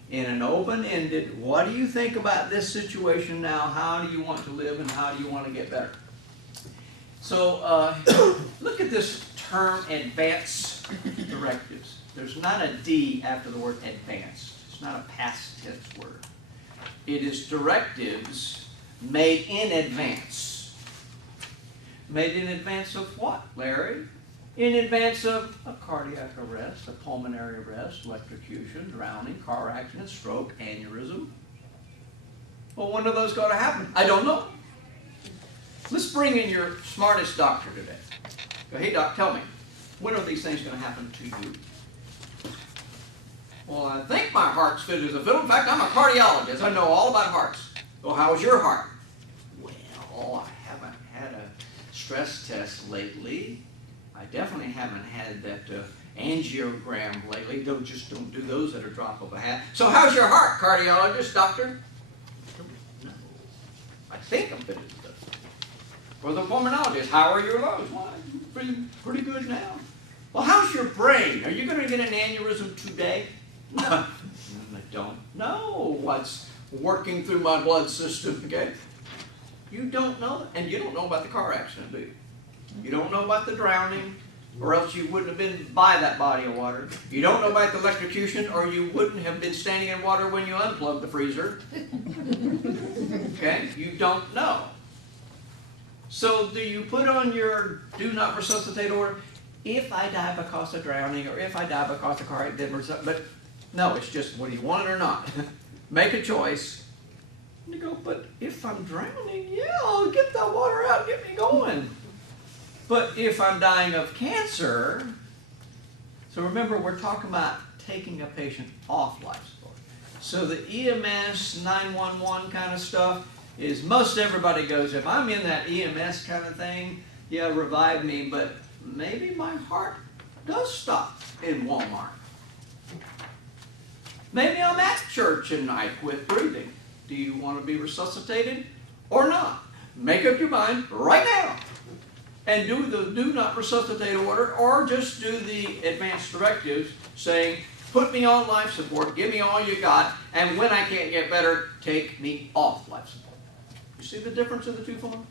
in an open-ended, what do you think about this situation now? How do you want to live and how do you want to get better? So look at this term, Advance Directives. There's not a D after the word advanced. It's not a past tense word. It is directives made in advance. Made in advance of what, Larry? In advance of a cardiac arrest, a pulmonary arrest, electrocution, drowning, car accident, stroke, aneurysm. Well, when are those going to happen? I don't know. Let's bring in your smartest doctor today. Go, hey, doc, tell me, when are these things going to happen to you? Well, I think my heart's fit as a fiddle. In fact, I'm a cardiologist. I know all about hearts. Well, how's your heart? Well, I haven't had a stress test lately. I definitely haven't had that angiogram lately. Don't do those at a drop of a hat. So how's your heart, cardiologist, doctor? No. I think I'm fit as a fiddle. Or the pulmonologist, how are your lungs? Well, I'm pretty good now. Well, how's your brain? Are you going to get an aneurysm today? I don't know what's working through my blood system, okay? You don't know, and you don't know about the car accident, do you? You don't know about the drowning, or else you wouldn't have been by that body of water. You don't know about the electrocution, or you wouldn't have been standing in water when you unplugged the freezer. Okay? You don't know. So do you put on your do not resuscitate order, if I die because of drowning, or if I die because of car accident, or something? But no, it's just, what do you want it or not? Make a choice. And you go, but if I'm drowning, yeah, I'll get that water out, get me going. But if I'm dying of cancer, so remember, we're talking about taking a patient off life support. So the EMS 911 kind of stuff is, most everybody goes, if I'm in that EMS kind of thing, yeah, revive me, but maybe my heart does stop in Walmart. Maybe I'm at church and I quit breathing. Do you want to be resuscitated or not? Make up your mind right now and do the do not resuscitate order, or just do the advance directives saying, put me on life support, give me all you got, and when I can't get better, take me off life support. You see the difference in the two forms?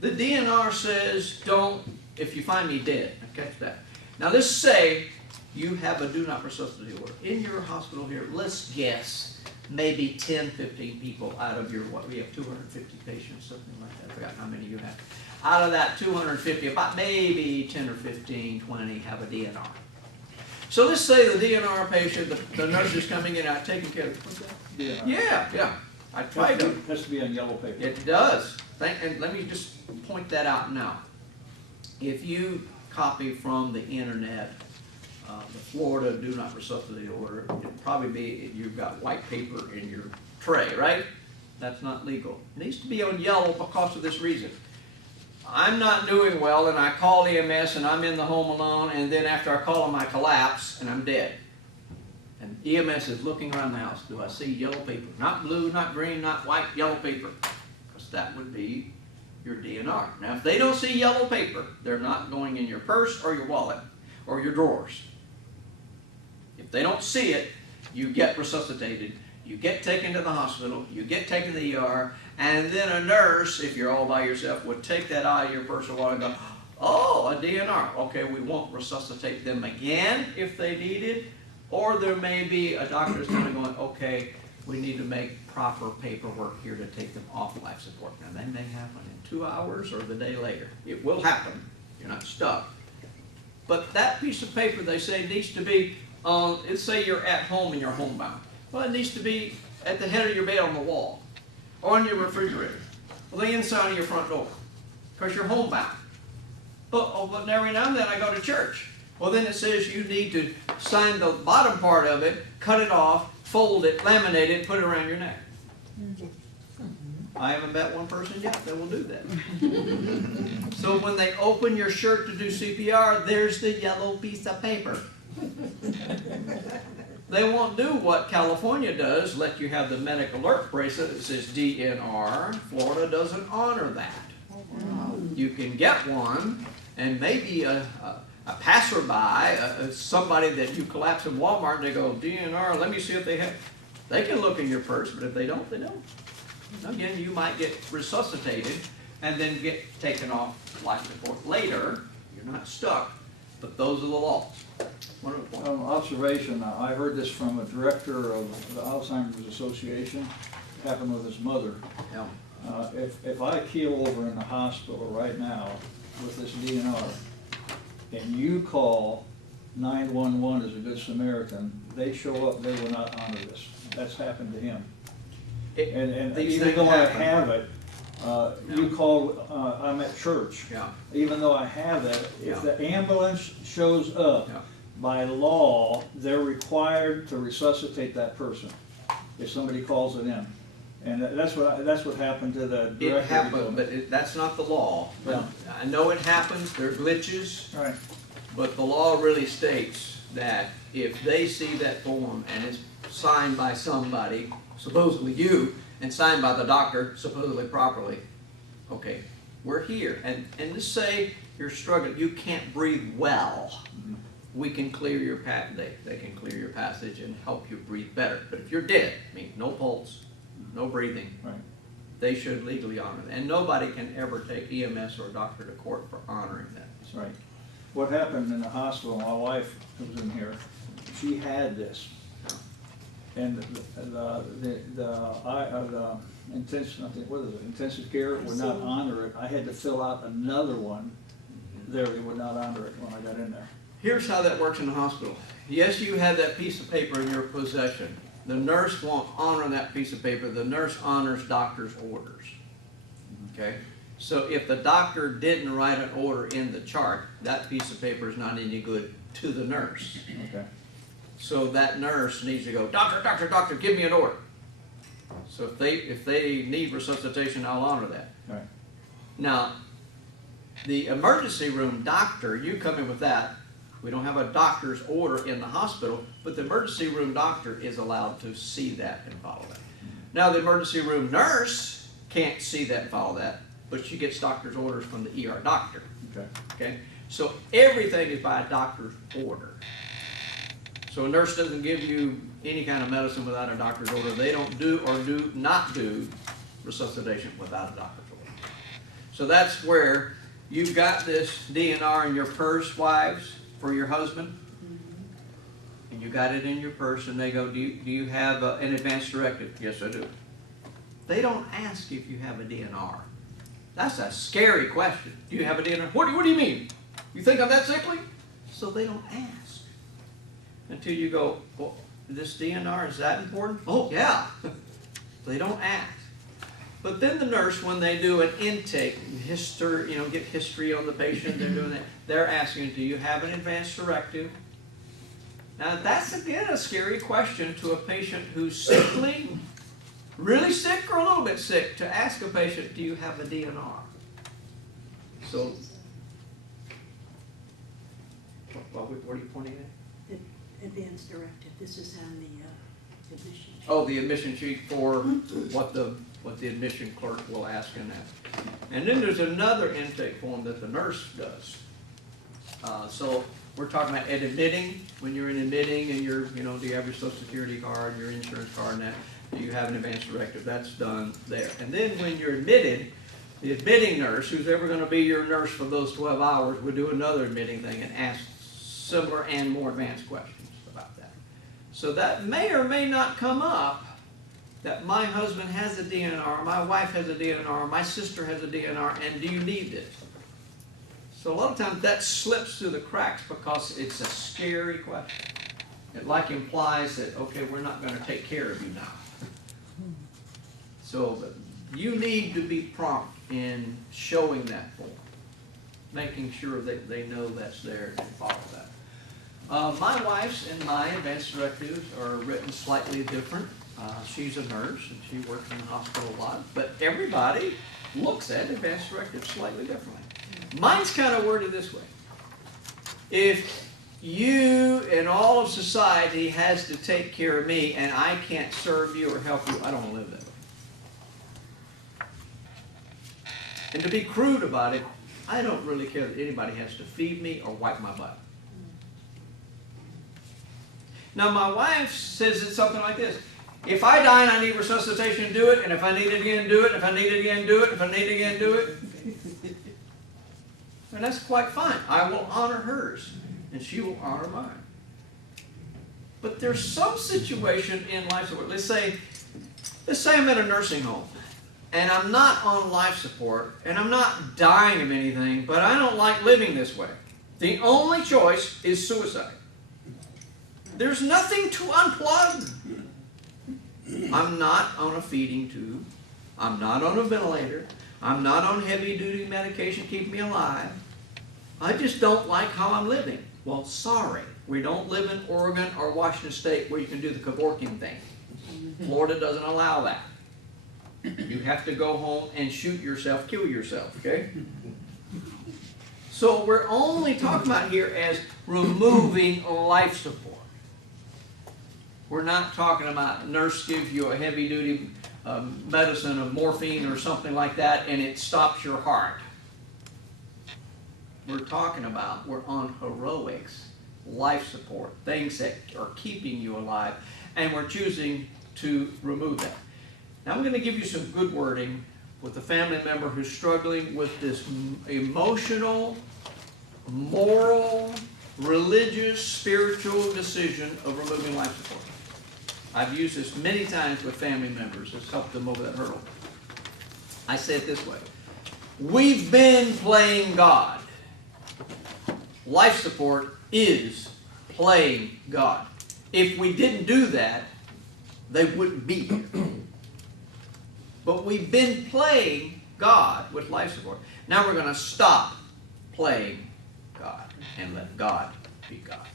The DNR says, don't, if you find me dead. Now catch that. Now let's say you have a do not resuscitate order in your hospital here. Let's guess maybe 10, 15 people out of your, what, we have 250 patients, something like that. I forgot how many you have. Out of that 250, about maybe 10 or 15, 20 have a DNR. So let's say the DNR patient, the nurse is coming in out taking care of, what's that? Yeah. I tried to. Has to be on yellow paper. It does. And let me just point that out now. If you copy from the internet, the Florida do not resuscitate order, it'll probably be, you've got white paper in your tray, right? That's not legal. It needs to be on yellow because of this reason. I'm not doing well and I call EMS and I'm in the home alone, and then after I call them I collapse and I'm dead. And EMS is looking around the house. Do I see yellow paper? Not blue, not green, not white, yellow paper. Because that would be your DNR. Now if they don't see yellow paper, they're not going in your purse or your wallet or your drawers. If they don't see it, you get resuscitated, you get taken to the hospital, you get taken to the ER, and then a nurse, if you're all by yourself, would take that out of your purse or wallet and go, oh, a DNR. Okay, we won't resuscitate them again if they need it. Or there may be a doctor that's kind of going, okay, we need to make proper paperwork here to take them off life support. Now that may happen in 2 hours or the day later. It will happen. You're not stuck. But that piece of paper, they say, needs to be, let's say you're at home and you're homebound. Well, it needs to be at the head of your bed on the wall, or on your refrigerator, or the inside of your front door, because you're homebound. But every now and then I go to church. Well, then it says you need to sign the bottom part of it, cut it off, fold it, laminate it, put it around your neck. I haven't met one person yet that will do that. So when they open your shirt to do CPR, there's the yellow piece of paper. They won't do what California does, let you have the medic alert bracelet that says DNR. Florida doesn't honor that. You can get one, and maybe a passerby, somebody that you collapse in Walmart, and they go, DNR, let me see if they have. They can look in your purse, but if they don't, they don't. Again, you might get resuscitated and then get taken off life support later. You're not stuck, but those are the laws. Observation, I heard this from a director of the Alzheimer's Association. It happened with his mother. Yeah. If I keel over in the hospital right now with this DNR, and you call 911 as a good Samaritan, they show up, they will not honor this. That's happened to him. And even though I have it, you call, I'm at church. Yeah. Even though I have it, if Yeah. the ambulance shows up, Yeah. by law, they're required to resuscitate that person if somebody calls it in. And that's what happened to the director. It happened, but that's not the law. Yeah. I know it happens, there are glitches, Right. but the law really states that if they see that form and it's signed by somebody, supposedly you, and signed by the doctor, supposedly properly, okay, we're here. And let's say you're struggling, you can't breathe well. We can clear your they can clear your passage and help you breathe better. But if you're dead, I mean, no pulse, no breathing, Right. they should legally honor it. And nobody can ever take EMS or a doctor to court for honoring that. That's right. What happened in the hospital, my wife was in here, she had this. And the intensive, I think, what is it, intensive care would not honor it. I had to fill out another one there, they would not honor it when I got in there. Here's how that works in the hospital. Yes, you have that piece of paper in your possession. The nurse won't honor that piece of paper. The nurse honors doctor's orders. Okay? So if the doctor didn't write an order in the chart, that piece of paper is not any good to the nurse. Okay. So that nurse needs to go, doctor, give me an order. So if they need resuscitation, I'll honor that. All right. Now, the emergency room doctor, you come in with that. We don't have a doctor's order in the hospital, but the emergency room doctor is allowed to see that and follow that. Now, the emergency room nurse can't see that and follow that, but she gets doctor's orders from the ER doctor. Okay. Okay? So everything is by a doctor's order. So a nurse doesn't give you any kind of medicine without a doctor's order. They don't do or do not do resuscitation without a doctor's order. So that's where you've got this DNR in your purse, wives, for your husband. And you got it in your purse, and they go, do you have an advance directive? Yes, I do. They don't ask if you have a DNR. That's a scary question. Do you have a DNR? What do you mean? You think I'm that sickly? So they don't ask. Until you go, well, this DNR, is that important? Oh, yeah. They don't ask. But then the nurse, when they do an intake, history, get history on the patient, they're doing that. They're asking, do you have an advance directive? Now, that's again a scary question to a patient who's sickly, really sick or a little bit sick, to ask a patient, do you have a DNR? So, what are you pointing at? Advance directive, this is on the admission. Oh, the admission sheet for what the admission clerk will ask in that. And then there's another intake form that the nurse does. So we're talking about at admitting, when you're in admitting and you're, do you have your social security card, your insurance card, and that, do you have an advance directive? That's done there. And then when you're admitted, the admitting nurse, who's ever going to be your nurse for those 12 hours, will do another admitting thing and ask similar and more advanced questions about that. So that may or may not come up, that my husband has a DNR, my wife has a DNR, my sister has a DNR, and do you need this? So a lot of times that slips through the cracks because it's a scary question. It like implies that, okay, we're not going to take care of you now. So you need to be prompt in showing that form, making sure that they know that's there and follow that. My wife's and my advance directives are written slightly different. She's a nurse and she works in the hospital a lot, but everybody looks at advance directives slightly differently. Mine's kind of worded this way. If you and all of society has to take care of me and I can't serve you or help you, I don't want to live that way. And to be crude about it, I don't really care that anybody has to feed me or wipe my butt. Now my wife says it's something like this. If I die and I need resuscitation, do it. And if I need it again, do it. If I need it again, do it. If I need it again, do it. And that's quite fine. I will honor hers, and she will honor mine. But there's some situation in life support. Let's say I'm in a nursing home, and I'm not on life support, and I'm not dying of anything, but I don't like living this way. The only choice is suicide. There's nothing to unplug. I'm not on a feeding tube. I'm not on a ventilator. I'm not on heavy-duty medication keeping me alive. I just don't like how I'm living. Well, sorry. We don't live in Oregon or Washington State where you can do the cavorking thing. Florida doesn't allow that. You have to go home and shoot yourself, kill yourself, okay? So we're only talking about here as removing life support. We're not talking about a nurse gives you a heavy-duty medicine of morphine or something like that and it stops your heart. We're talking about, we're on heroics, life support, things that are keeping you alive, and we're choosing to remove that. Now I'm going to give you some good wording with a family member who's struggling with this emotional, moral, religious, spiritual decision of removing life support. I've used this many times with family members. It's helped them over that hurdle. I say it this way. We've been playing God. Life support is playing God. If we didn't do that, they wouldn't be here. But we've been playing God with life support. Now we're going to stop playing God and let God be God.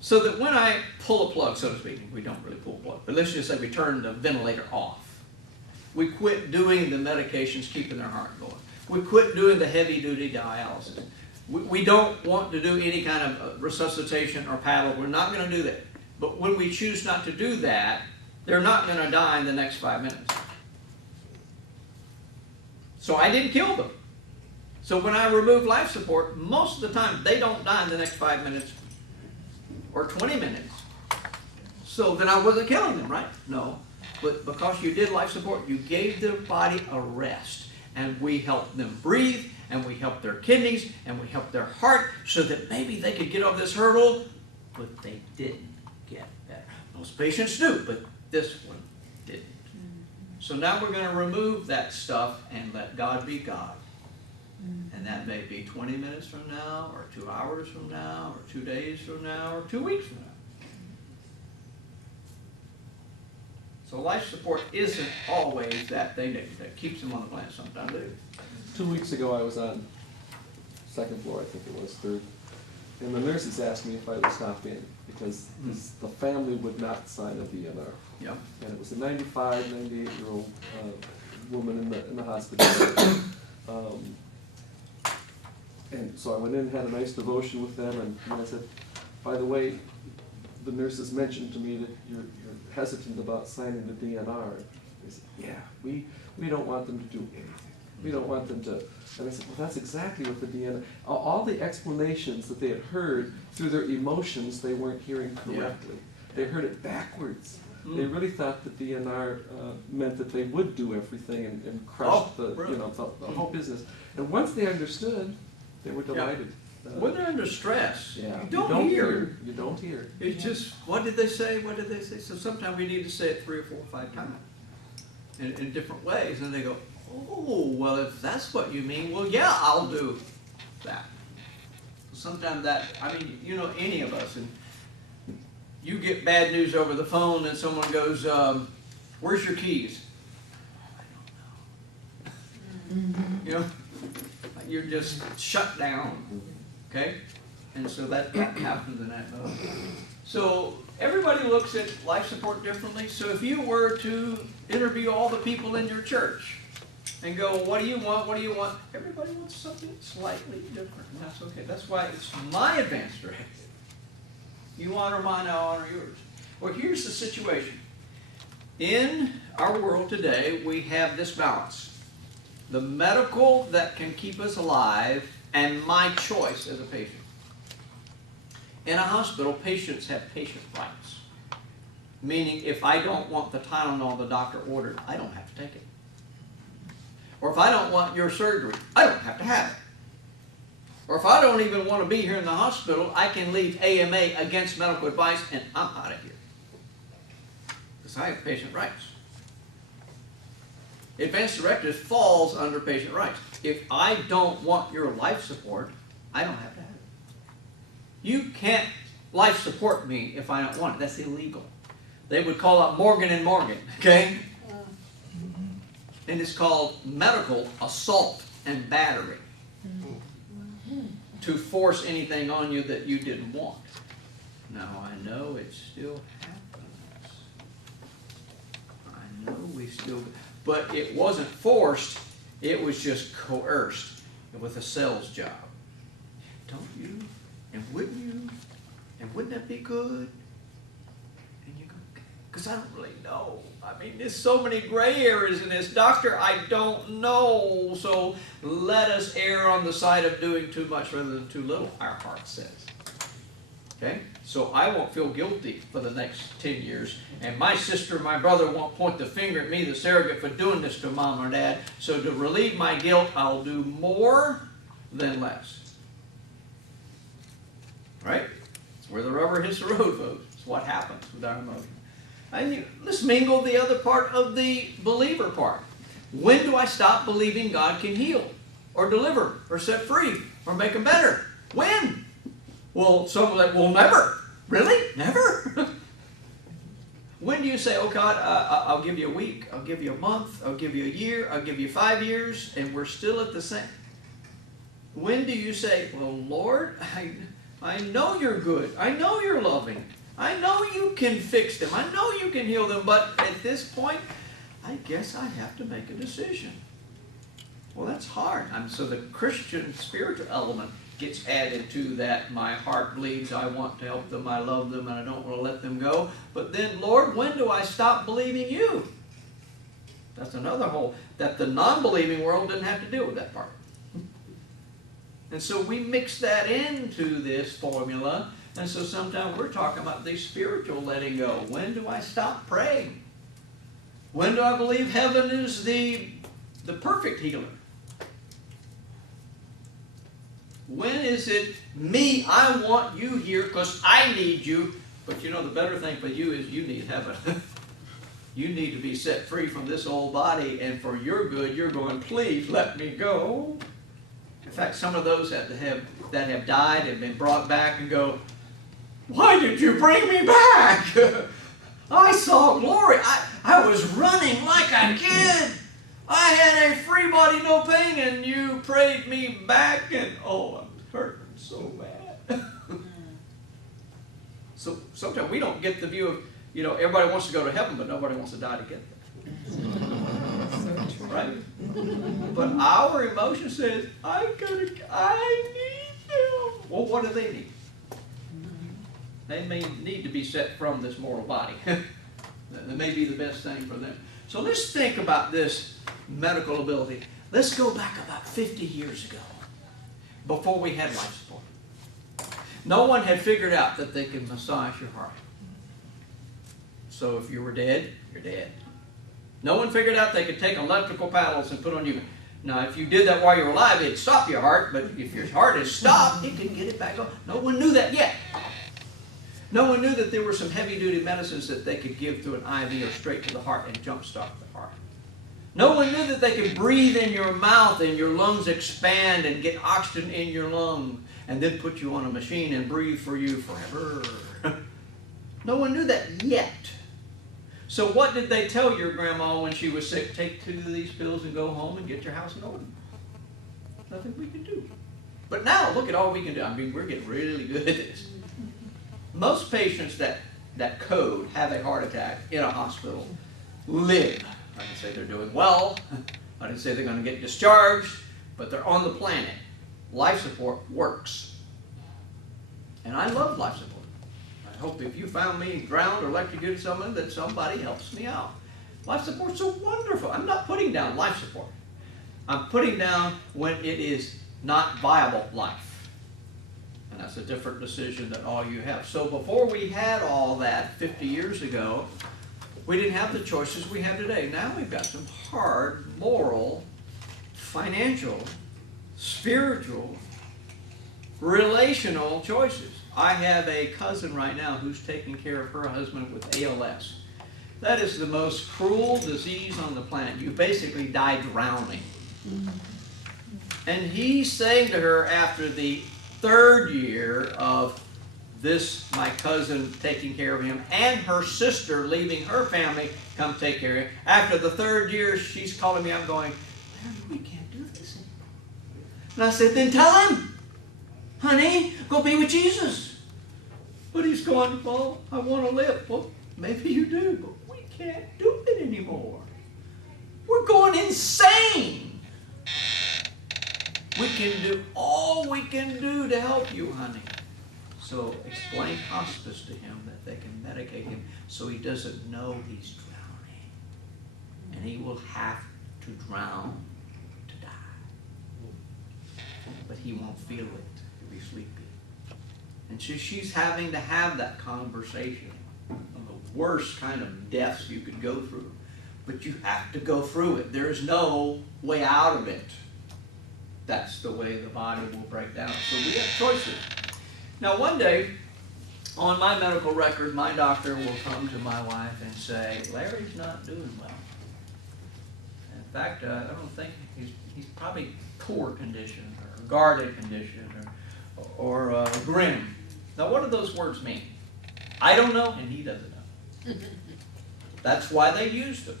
So that when I pull a plug, so to speak, we don't really pull a plug, but let's just say we turn the ventilator off. We quit doing the medications keeping their heart going. We quit doing the heavy-duty dialysis. We don't want to do any kind of resuscitation or paddle. We're not going to do that. But when we choose not to do that, they're not going to die in the next 5 minutes. So I didn't kill them. So when I remove life support, most of the time they don't die in the next 5 minutes or 20 minutes. So then I wasn't killing them, right? No. But because you did life support, you gave their body a rest. And we helped them breathe, and we helped their kidneys, and we helped their heart so that maybe they could get over this hurdle, but they didn't get better. Most patients do, but this one didn't. So now we're going to remove that stuff and let God be God. And that may be 20 minutes from now, or 2 hours from now, or 2 days from now, or 2 weeks from now. So life support isn't always that thing that keeps them on the planet. Sometimes it is. 2 weeks ago, I was on second floor, I think it was, third, and the nurses asked me if I would stop in because the family would not sign a DNR. Yep. And it was a 95, 98-year-old woman in the hospital. And so I went in and had a nice devotion with them, and I said, by the way, the nurses mentioned to me that you're hesitant about signing the DNR. They said, yeah, we don't want them to do anything. We don't want them to. And I said, well, that's exactly what the DNR, all the explanations that they had heard through their emotions, they weren't hearing correctly. Yeah. They heard it backwards. They really thought that DNR meant that they would do everything and crush the whole business. And once they understood, they were delighted. When they're under stress, yeah. you don't hear. You don't hear. It's just, what did they say? What did they say? So sometimes we need to say it 3 or 4 or 5 times in different ways. And they go, oh, well, if that's what you mean, well, yeah, I'll do that. Sometimes that, I mean, you know, any of us, and you get bad news over the phone and someone goes, where's your keys? I don't know. You know, you're just shut down. Okay? And so that happens in that mode. So everybody looks at life support differently. So if you were to interview all the people in your church and go, what do you want? What do you want? Everybody wants something slightly different. And that's okay. That's why it's my advance directive. You honor mine, I honor yours. Well, here's the situation. In our world today, we have this balance. The medical that can keep us alive and my choice as a patient. In a hospital, patients have patient rights. Meaning, if I don't want the Tylenol the doctor ordered, I don't have to take it. Or if I don't want your surgery, I don't have to have it. Or if I don't even want to be here in the hospital, I can leave AMA against medical advice and I'm out of here. Because I have patient rights. Advance Directives falls under patient rights. If I don't want your life support, I don't have to have it. You can't life support me if I don't want it. That's illegal. They would call it Morgan & Morgan, okay? And it's called medical assault and battery. To force anything on you that you didn't want. Now, I know it still happens. I know we still... But it wasn't forced, it was just coerced with a sales job. Don't you? And wouldn't you? And wouldn't that be good? And you go, because I don't really know. I mean, there's so many gray areas in this. Doctor, I don't know. So let us err on the side of doing too much rather than too little, our heart says. Okay? So I won't feel guilty for the next 10 years. And my sister and my brother won't point the finger at me, the surrogate, for doing this to mom or dad. So to relieve my guilt, I'll do more than less. Right? It's where the rubber hits the road, folks. It's what happens with our emotions. And let's mingle the other part of the believer part. When do I stop believing God can heal or deliver or set free or make them better? When? Well, some are like, well, never. Really? Never? When do you say, oh God, I'll give you a week, I'll give you a month, I'll give you a year, I'll give you 5 years, and we're still at the same? When do you say, well, Lord, I know you're good. I know you're loving. I know you can fix them. I know you can heal them. But at this point, I guess I have to make a decision. Well, that's hard. So the Christian spiritual element gets added to that. My heart bleeds. I want to help them. I love them, and I don't want to let them go. But then, Lord, when do I stop believing you? That's another whole, that the non-believing world didn't have to deal with that part. And so we mix that into this formula. And so sometimes we're talking about the spiritual letting go. When do I stop praying? When do I believe heaven is the perfect healer? When is it me, I want you here because I need you. But you know, the better thing for you is you need heaven. You need to be set free from this old body, and for your good, you're going, please let me go. In fact, some of those that have died and been brought back and go, why did you bring me back? I saw glory. I was running like a kid. I had a free body, no pain, and you prayed me back, and oh, I'm hurting so bad. So sometimes we don't get the view of, you know, everybody wants to go to heaven, but nobody wants to die to get there. Right? But our emotion says, I need them. Well, what do they need? They may need to be set from this mortal body. That may be the best thing for them. So let's think about this medical ability. Let's go back about 50 years ago, before we had life support. No one had figured out that they could massage your heart. So if you were dead, you're dead. No one figured out they could take electrical paddles and put on you. Now, if you did that while you were alive, it'd stop your heart, but if your heart is stopped, it can get it back on. No one knew that yet. No one knew that there were some heavy-duty medicines that they could give through an IV or straight to the heart and jumpstart the heart. No one knew that they could breathe in your mouth and your lungs expand and get oxygen in your lungs and then put you on a machine and breathe for you forever. No one knew that yet. So what did they tell your grandma when she was sick? Take 2 of these pills and go home and get your house in order. Nothing we can do. But now, look at all we can do. I mean, we're getting really good at this. Most patients that code have a heart attack in a hospital live. I can say they're doing well. I didn't say they're going to get discharged, but they're on the planet. Life support works. And I love life support. I hope if you found me drowned or electrocuted someone, that somebody helps me out. Life support's so wonderful. I'm not putting down life support. I'm putting down when it is not viable life. And that's a different decision than all you have. So before we had all that 50 years ago, we didn't have the choices we have today. Now we've got some hard, moral, financial, spiritual, relational choices. I have a cousin right now who's taking care of her husband with ALS. That is the most cruel disease on the planet. You basically die drowning. And he's saying to her after the 3rd year of this, my cousin taking care of him, and her sister leaving her family, come take care of him. After the 3rd year, she's calling me. I'm going, Larry, we can't do this anymore. And I said, then tell him, honey, go be with Jesus. But he's going, well, I want to live. Well, maybe you do, but we can't do it anymore. We're going insane. We can do all we can do to help you, honey. So explain hospice to him, that they can medicate him so he doesn't know he's drowning. And he will have to drown to die. But he won't feel it. He'll be sleepy. And so she's having to have that conversation of the worst kind of deaths you could go through. But you have to go through it. There is no way out of it. That's the way the body will break down. So we have choices. Now one day, on my medical record, my doctor will come to my wife and say, Larry's not doing well. In fact, I don't think he's probably poor condition or guarded condition or grim. Now what do those words mean? I don't know and he doesn't know. That's why they used them.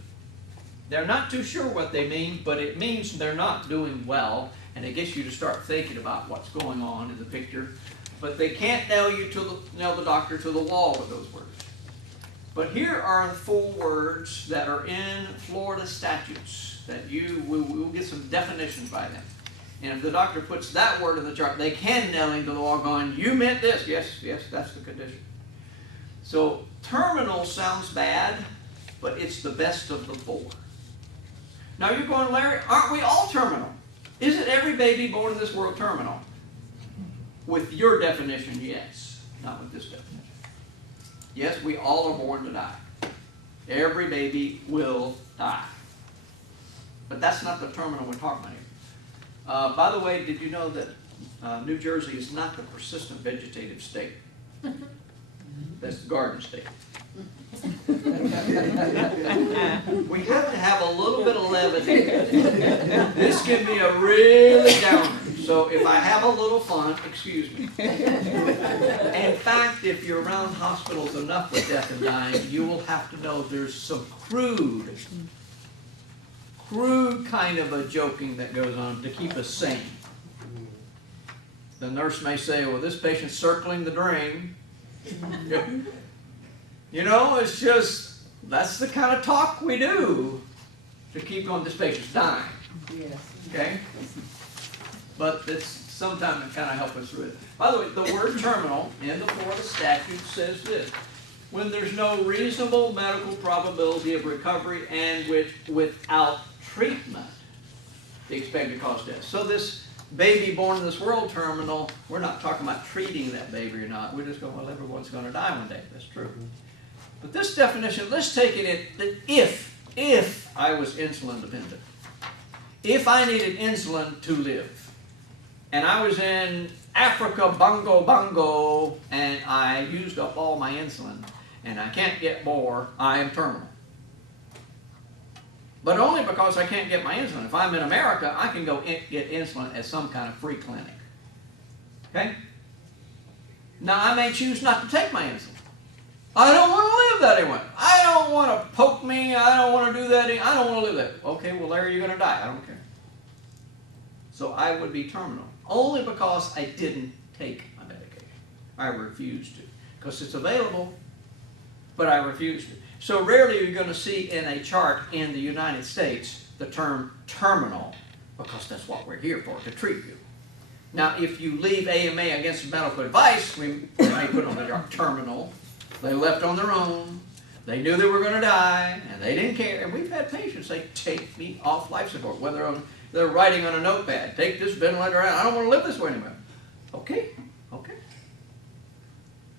They're not too sure what they mean, but it means they're not doing well, and it gets you to start thinking about what's going on in the picture. But they can't nail the doctor to the wall with those words. But here are 4 words that are in Florida statutes that we'll get some definitions by them. And if the doctor puts that word in the chart, they can nail him to the wall going, you meant this. Yes, that's the condition. So terminal sounds bad, but it's the best of the 4. Now you're going, Larry, aren't we all terminal? Isn't every baby born in this world terminal? With your definition, yes. Not with this definition. Yes, we all are born to die. Every baby will die. But that's not the terminal we're talking about here. By the way, did you know that New Jersey is not the persistent vegetative state? That's the garden state. We have to have a little bit of levity. This can be a really downer. So if I have a little fun, excuse me. In fact, if you're around hospitals enough with death and dying, you will have to know there's some crude kind of a joking that goes on to keep us sane. The nurse may say, well, this patient's circling the drain. You know, it's just, that's the kind of talk we do to keep going, this patient's dying. Yes. Okay? But it's sometimes it kind of helps us through it. By the way, the word terminal in the Florida statute says this: when there's no reasonable medical probability of recovery and without treatment, the expected cause of death. So this baby born in this world terminal, we're not talking about treating that baby or not. We're just going, well, everyone's going to die one day. That's true. But this definition, let's take it that if I was insulin dependent, if I needed insulin to live, and I was in Africa, Bongo, and I used up all my insulin, and I can't get more, I am terminal. But only because I can't get my insulin. If I'm in America, I can go get insulin at some kind of free clinic. Okay? Now, I may choose not to take my insulin. I don't want to live that way. I don't want to poke me. I don't want to do that. I don't want to live that. Okay, well, Larry, you're going to die. I don't care. So I would be terminal. Only because I didn't take my medication. I refused to. Because it's available, but I refused to. So rarely you're going to see in a chart in the United States the term terminal, because that's what we're here for, to treat you. Now, if you leave AMA against medical advice, we may put on the chart terminal. They left on their own. They knew they were going to die, and they didn't care. And we've had patients say, take me off life support, whether they're writing on a notepad, take this ventilator out. I don't want to live this way anymore. Okay.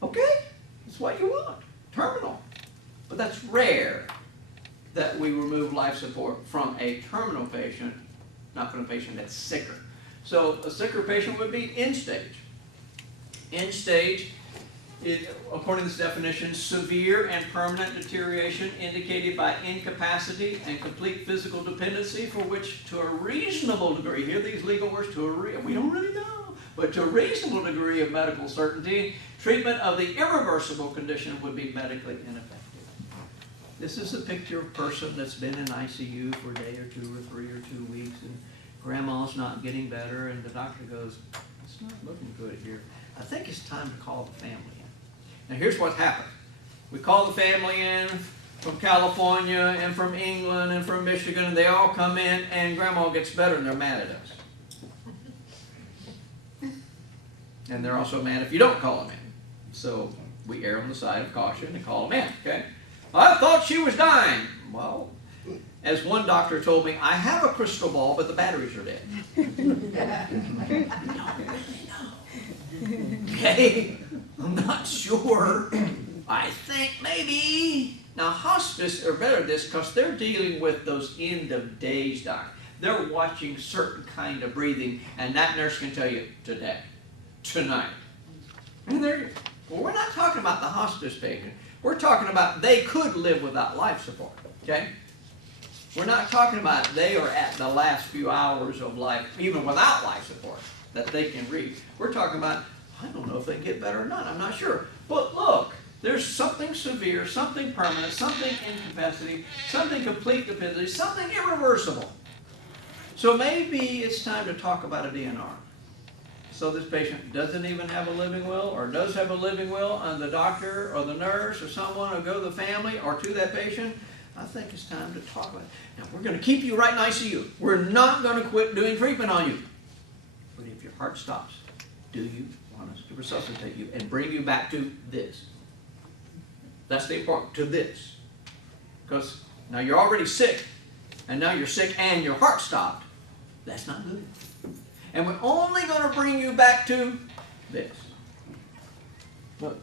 That's what you want. Terminal. But that's rare that we remove life support from a terminal patient, not from a patient that's sicker. So a sicker patient would be end stage. End stage, according to this definition, severe and permanent deterioration indicated by incapacity and complete physical dependency for which, to a reasonable degree, hear these legal words, we don't really know, but to a reasonable degree of medical certainty, treatment of the irreversible condition would be medically ineffective. This is a picture of a person that's been in ICU for a day or 2 or 3 or 2 weeks, and grandma's not getting better, and the doctor goes, it's not looking good here. I think it's time to call the family in. Now here's what happened. We call the family in from California and from England and from Michigan, and they all come in, and grandma gets better, and they're mad at us. And they're also mad if you don't call them in. So we err on the side of caution and call them in, okay? I thought she was dying. Well, as one doctor told me, I have a crystal ball, but the batteries are dead. Okay? I'm not sure. I think maybe. Now hospice are better at this because they're dealing with those end of days, doc. They're watching certain kind of breathing, and that nurse can tell you today, tonight. And well, we're not talking about the hospice patient. We're talking about they could live without life support, okay? We're not talking about they are at the last few hours of life, even without life support, that they can read. We're talking about, I don't know if they get better or not, I'm not sure. But look, there's something severe, something permanent, something incapacity, something complete dependency, something irreversible. So maybe it's time to talk about a DNR. So this patient doesn't even have a living will, or does have a living will, and the doctor or the nurse or someone will go to the family or to that patient. I think it's time to talk about it. Now, we're going to keep you right in ICU. We're not going to quit doing treatment on you. But if your heart stops, do you want us to resuscitate you and bring you back to this? That's the important, to this. Because now you're already sick, and now you're sick and your heart stopped. That's not good. And we're only going to bring you back to this. No,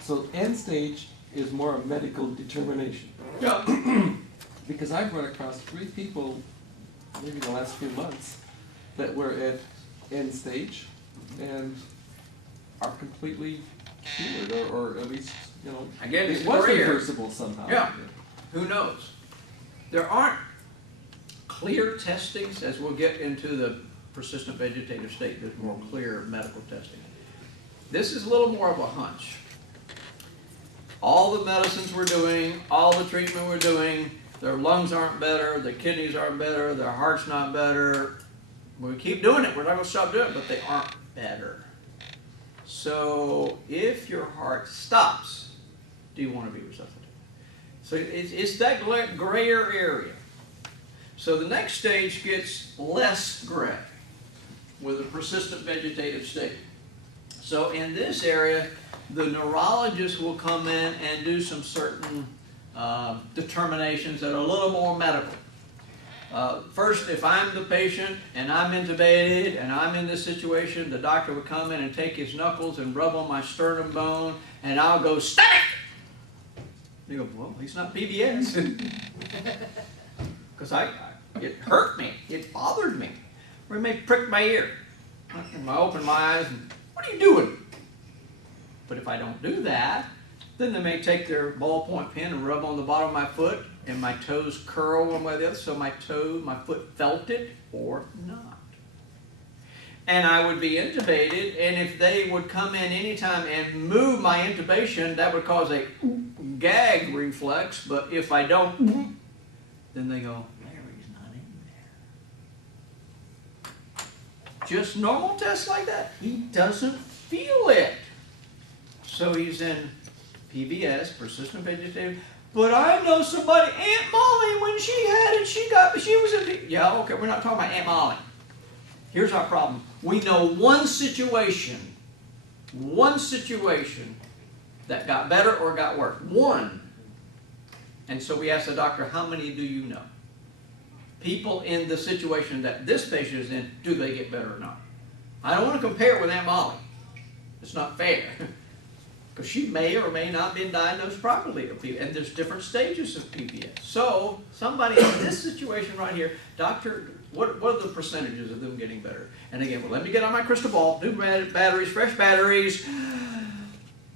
so end stage is more a medical determination. Yeah. Because I've run across 3 people, maybe in the last few months, that were at end stage and are completely cured, or at least, you know, Again, it's it was rare. reversible somehow. Yeah. Who knows? There aren't clear testings, as we'll get into the persistent vegetative state, there's more clear medical testing. This is a little more of a hunch. All the medicines we're doing, all the treatment we're doing, their lungs aren't better, their kidneys aren't better, their heart's not better. We keep doing it, we're not going to stop doing it, but they aren't better. So if your heart stops, do you want to be resuscitated? So it's that grayer area. So the next stage gets less gray with a persistent vegetative state. So in this area, the neurologist will come in and do some certain determinations that are a little more medical. First, if I'm the patient and I'm intubated and I'm in this situation, the doctor would come in and take his knuckles and rub on my sternum bone, and I'll go, static! You go, well, he's not PBS. Because it hurt me, it bothered me. Or he may prick my ear. And I open my eyes and, what are you doing? But if I don't do that, then they may take their ballpoint pen and rub on the bottom of my foot, and my toes curl one way or the other, so my foot felt it or not. And I would be intubated, and if they would come in anytime and move my intubation, that would cause a gag reflex, but if I don't, then they go, Larry's not in there. Just normal tests like that, he doesn't feel it. So he's in PVS, persistent vegetative. But I know somebody, Aunt Molly, when she had it, she was in, yeah, okay, we're not talking about Aunt Molly. Here's our problem. We know one situation that got better or got worse. One. And so we asked the doctor, how many do you know? People in the situation that this patient is in, do they get better or not? I don't want to compare it with Aunt Molly. It's not fair. Because she may or may not been diagnosed properly with PBS, and there's different stages of PBS. So somebody in this situation right here, doctor, what are the percentages of them getting better? And again, well, let me get on my crystal ball, new batteries, fresh batteries.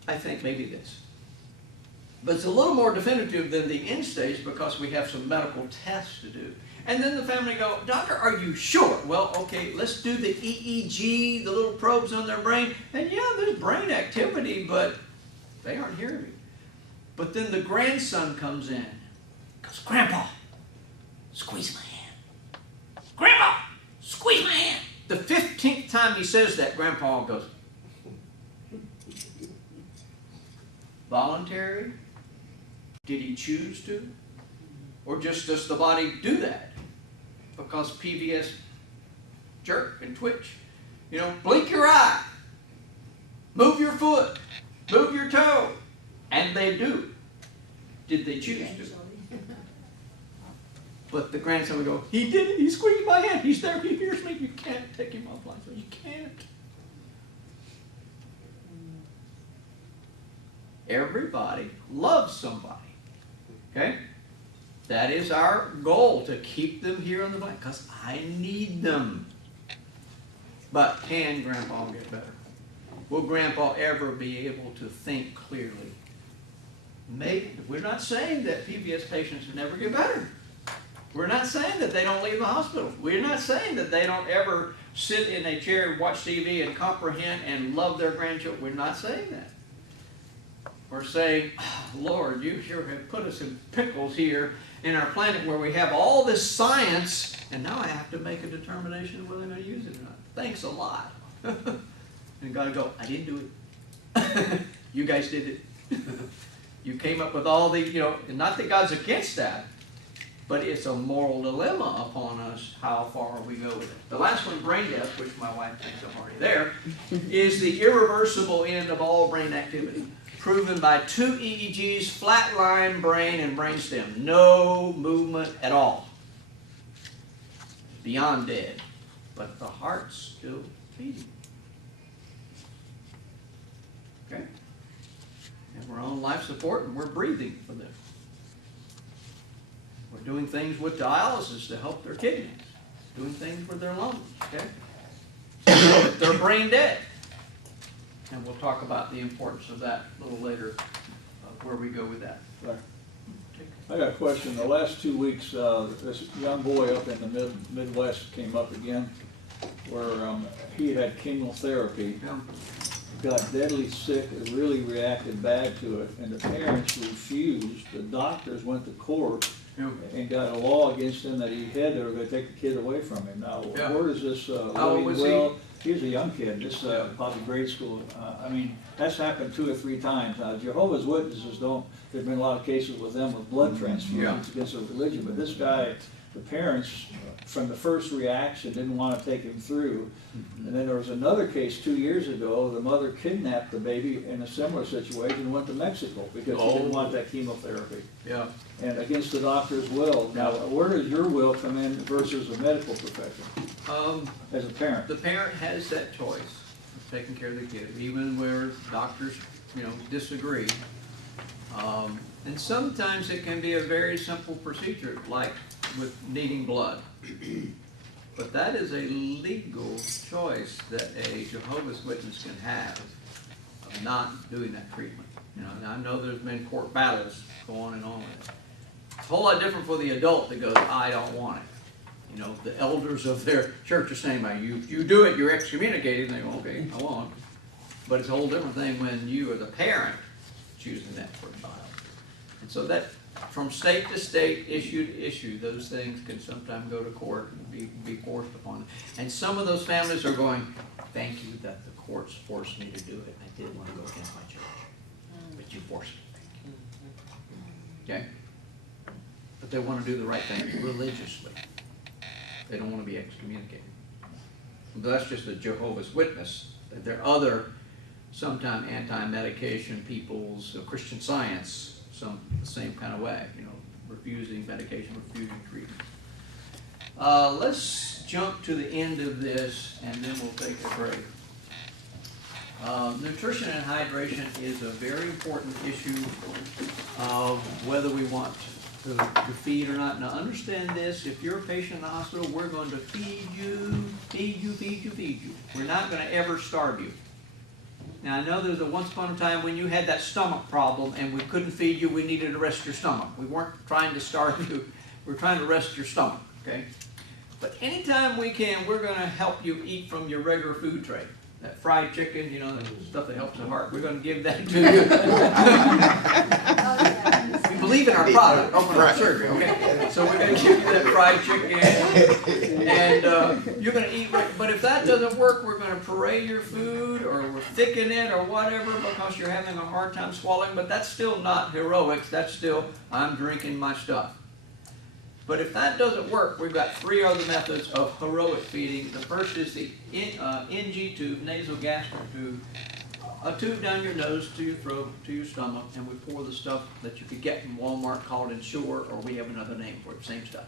I think maybe this. But it's a little more definitive than the end stage because we have some medical tests to do. And then the family go, doctor, are you sure? Well, okay, let's do the EEG, the little probes on their brain. And yeah, there's brain activity, but they aren't hearing me. But then the grandson comes in. Goes, Grandpa, squeeze my hand. Grandpa, squeeze my hand. The 15th time he says that, Grandpa goes, voluntary? Did he choose to? Or just does the body do that? Because PVS jerk and twitch. You know, blink your eye. Move your foot. Move your toe. And they do. Did they choose to? But the grandson would go, he did it. He squeezed my hand. He's there. He hears me. You can't take him off like that. You can't. Everybody loves somebody, okay? That is our goal, to keep them here on the planet, because I need them. But can Grandpa get better? Will Grandpa ever be able to think clearly? Maybe. We're not saying that PBS patients never get better. We're not saying that they don't leave the hospital. We're not saying that they don't ever sit in a chair and watch TV and comprehend and love their grandchildren. We're not saying that. We're saying, oh, Lord, you sure have put us in pickles here in our planet where we have all this science, and now I have to make a determination whether I'm going to use it or not. Thanks a lot. And God go, I didn't do it. You guys did it. You came up with all the, and not that God's against that, but it's a moral dilemma upon us how far we go with it. The last one, brain death, which my wife thinks I'm already there, is the irreversible end of all brain activity. Proven by 2 EEGs, flatline brain and brainstem. No movement at all. Beyond dead. But the heart's still beating. Okay? And we're on life support and we're breathing for them. We're doing things with dialysis to help their kidneys. Doing things with their lungs. Okay? They're brain dead. And we'll talk about the importance of that a little later, where we go with that. I got a question. The last 2 weeks, this young boy up in the Midwest came up again, where he had chemotherapy, got deadly sick, and really reacted bad to it, and the parents refused. The doctors went to court and got a law against him that they were going to take the kid away from him. Now, where does this How old was he? He was a young kid, just probably grade school. I mean, that's happened 2 or 3 times. Now, Jehovah's Witnesses don't, there's been a lot of cases with them with blood transfusions against their religion, but this guy, the parents, from the first reaction, didn't want to take him through. And then there was another case 2 years ago, the mother kidnapped the baby in a similar situation and went to Mexico because she didn't want that chemotherapy. Yeah. And against the doctor's will. Now, where does your will come in versus the medical profession? As a parent? The parent has that choice of taking care of the kid, even where doctors, disagree. And sometimes it can be a very simple procedure, like with needing blood. But that is a legal choice that a Jehovah's Witness can have of not doing that treatment. And I know there's been court battles going on with it. It's a whole lot different for the adult that goes, I don't want it. The elders of their church are saying, you do it, you're excommunicated. And they go, okay, I won't. But it's a whole different thing when you are the parent choosing that for a child. And so that, from state to state, issue to issue, those things can sometimes go to court and be forced upon them. And some of those families are going, thank you that the courts forced me to do it. I didn't want to go against my church. But you forced me. Okay? But they want to do the right thing religiously. They don't want to be excommunicated. But that's just a Jehovah's Witness. There are other, sometimes anti-medication people's Christian Science, the same kind of way, refusing medication, refusing treatment. Let's jump to the end of this, and then we'll take a break. Nutrition and hydration is a very important issue of whether we want to feed or not. Now understand this, if you're a patient in the hospital, we're going to feed you. We're not going to ever starve you. Now I know there's a once upon a time when you had that stomach problem and we couldn't feed you, we needed to rest your stomach. We weren't trying to starve you, we're trying to rest your stomach, okay? But anytime we can, we're going to help you eat from your regular food tray. That fried chicken, the stuff that helps the heart, we're going to give that to you. We believe in our product, open up surgery, okay? So we're going to give you that fried chicken, and you're going to eat, but if that doesn't work, we're going to puree your food, or we'll thicken it, or whatever, because you're having a hard time swallowing, but that's still not heroics, that's still, I'm drinking my stuff. But if that doesn't work, we've got 3 other methods of heroic feeding. The first is the NG tube, nasogastric tube, a tube down your nose to your throat, to your stomach, and we pour the stuff that you could get from Walmart called Ensure, or we have another name for it, same stuff.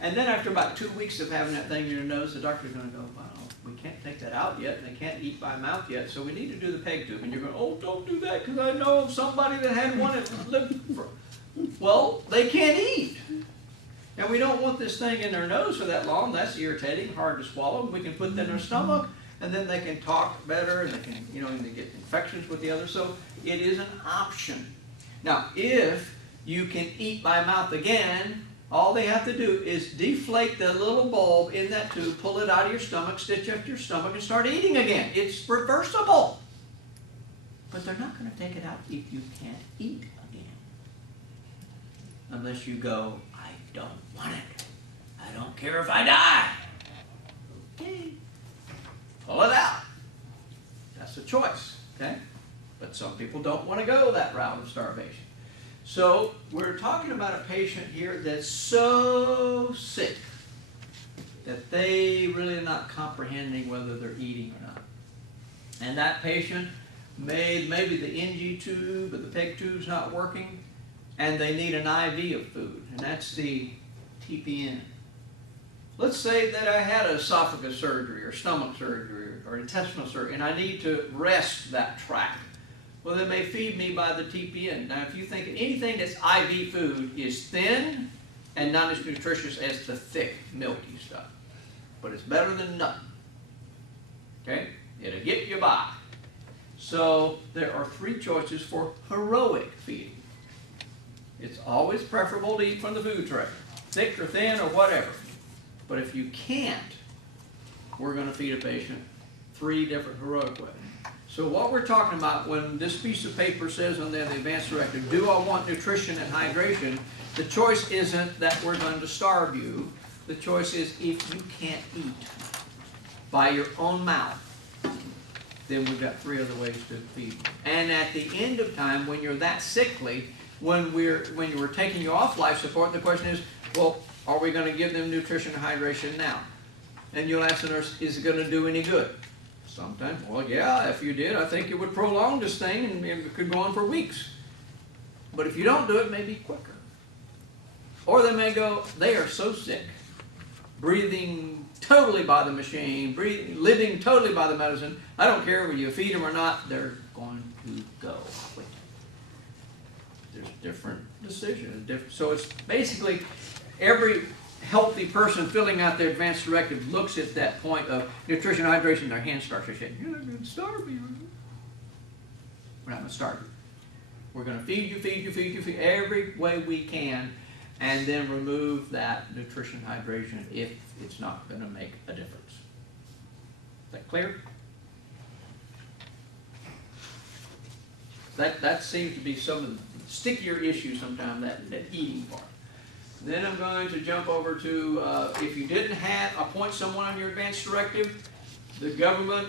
And then after about 2 weeks of having that thing in your nose, the doctor's going to go, wow, We can't take that out yet, and they can't eat by mouth yet, so we need to do the peg tube. And you're going, oh, don't do that, because I know of somebody that had one that lived for... Well, they can't eat. And we don't want this thing in their nose for that long. That's irritating, hard to swallow. We can put that in their stomach, and then they can talk better, and they can, you know, and they get infections with the other. So it is an option. Now, if you can eat by mouth again, all they have to do is deflate the little bulb in that tube, pull it out of your stomach, stitch up your stomach, and start eating again. It's reversible. But they're not going to take it out if you can't eat again. Unless you go, I don't want it. I don't care if I die. Okay. Pull it out. That's a choice, okay? But some people don't want to go that route of starvation. So we're talking about a patient here that's so sick that they really are not comprehending whether they're eating or not. And that patient maybe the NG tube or the peg tube's not working, and they need an IV of food, and that's the TPN. Let's say that I had esophagus surgery or stomach surgery or intestinal surgery, and I need to rest that tract. Well, they may feed me by the TPN. Now, if you think anything that's IV food is thin and not as nutritious as the thick, milky stuff. But it's better than nothing. Okay? It'll get you by. So there are three choices for heroic feeding. It's always preferable to eat from the food tray, thick or thin or whatever. But if you can't, we're going to feed a patient three different heroic ways. So what we're talking about when this piece of paper says on there, the Advance Directive, do I want nutrition and hydration? The choice isn't that we're going to starve you. The choice is if you can't eat by your own mouth, then we've got three other ways to feed you. And at the end of time, when you're that sickly, when you were taking you off life support, the question is, well, are we going to give them nutrition and hydration now? And you'll ask the nurse, is it going to do any good? Sometimes, well, yeah, if you did, I think it would prolong this thing and it could go on for weeks. But if you don't do it, it may be quicker. Or they may go, they are so sick, breathing totally by the machine, living totally by the medicine. I don't care whether you feed them or not, they're going to go. There's different decisions. So it's basically every healthy person filling out their Advance Directive looks at that point of nutrition, hydration, their hands start to shake. You're not going to starve me. We're not going to starve you. We're going to feed you every way we can, and then remove that nutrition, hydration if it's not going to make a difference. Is that clear? That seems to be some of the stickier issues sometimes, that eating part. Then I'm going to jump over to, if you didn't appoint someone on your Advance Directive, the government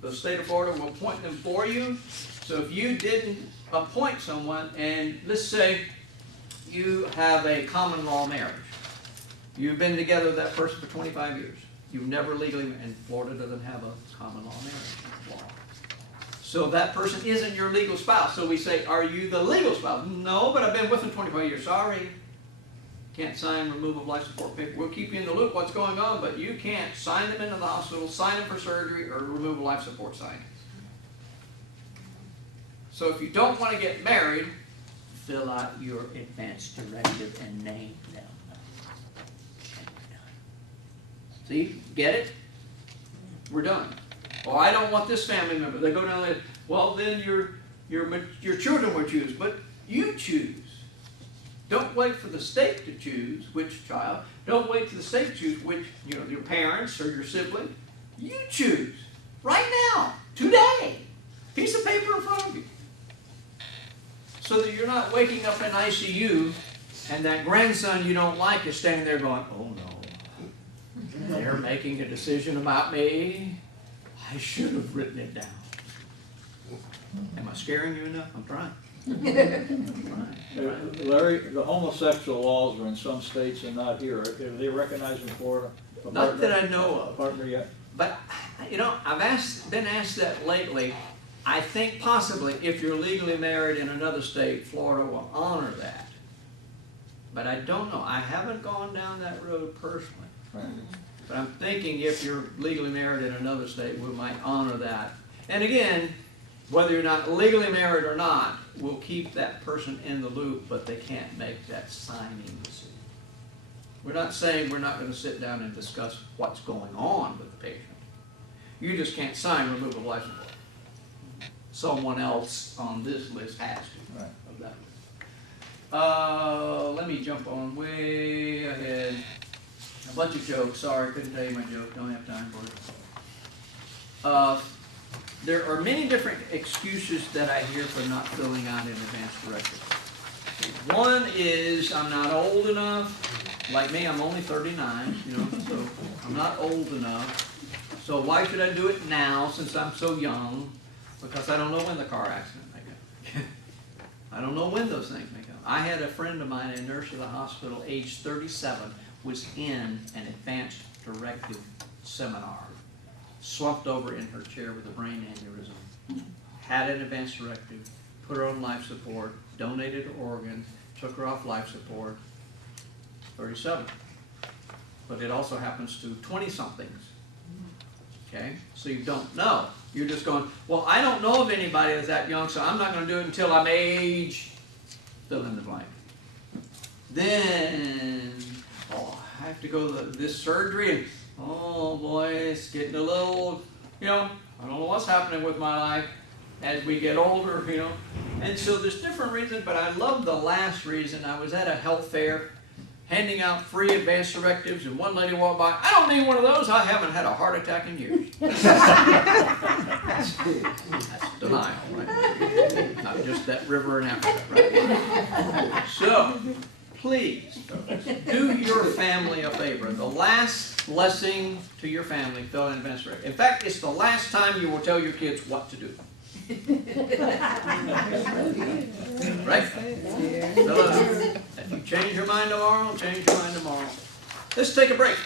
the state of Florida will appoint them for you. So if you didn't appoint someone, and let's say you have a common law marriage. You've been together with that person for 25 years. You've never legally, and Florida doesn't have a common law marriage law. So that person isn't your legal spouse. So we say, are you the legal spouse? No, but I've been with them 25 years. Sorry. Can't sign removal of life support paper. We'll keep you in the loop what's going on, but you can't sign them into the hospital, sign them for surgery, or remove a life support sign. So if you don't want to get married, fill out your Advance Directive and name them. See, get it? We're done. Oh, I don't want this family member. They go down there. Well, then your children will choose, but you choose. Don't wait for the state to choose which child. Don't wait for the state to choose which, your parents or your sibling. You choose. Right now. Today. Piece of paper in front of you. So that you're not waking up in ICU and that grandson you don't like is standing there going, oh no, they're making a decision about me. I should have written it down. Am I scaring you enough? I'm trying. Larry, the homosexual laws are in some states and not here. Are they recognized in Florida? Not that I know of. Partner yet? But, I've been asked that lately. I think possibly if you're legally married in another state, Florida will honor that. But I don't know. I haven't gone down that road personally. Right. But I'm thinking if you're legally married in another state, we might honor that. And again, whether you're not legally married or not, we'll keep that person in the loop, but they can't make that signing decision. We're not saying we're not going to sit down and discuss what's going on with the patient. You just can't sign removal of life support. Someone else on this list has to. Right. Of that list. Let me jump on way ahead. A bunch of jokes. Sorry, couldn't tell you my joke. Don't have time for it. There are many different excuses that I hear for not filling out an advance directive. One is I'm not old enough. Like me, I'm only 39, so I'm not old enough. So why should I do it now since I'm so young? Because I don't know when the car accident may come. I don't know when those things may come. I had a friend of mine, a nurse at the hospital, age 37, was in an advanced directive seminar, slumped over in her chair with a brain aneurysm, had an advanced directive, put her on life support, donated organs, took her off life support, 37. But it also happens to 20-somethings. Okay? So you don't know. You're just going, well, I don't know of anybody that's that young, so I'm not going to do it until I'm age, fill in the blank. Then, I have to go to this surgery, and oh boy, it's getting a little, I don't know what's happening with my life as we get older, And so there's different reasons, but I love the last reason. I was at a health fair handing out free advance directives, and one lady walked by, I don't need one of those, I haven't had a heart attack in years. That's denial, right? Not just that river in Africa, right? So, please, do your family a favor. The last blessing to your family, fill out an advance directive. In fact, it's the last time you will tell your kids what to do. Right? So, if you change your mind tomorrow, change your mind tomorrow. Let's take a break.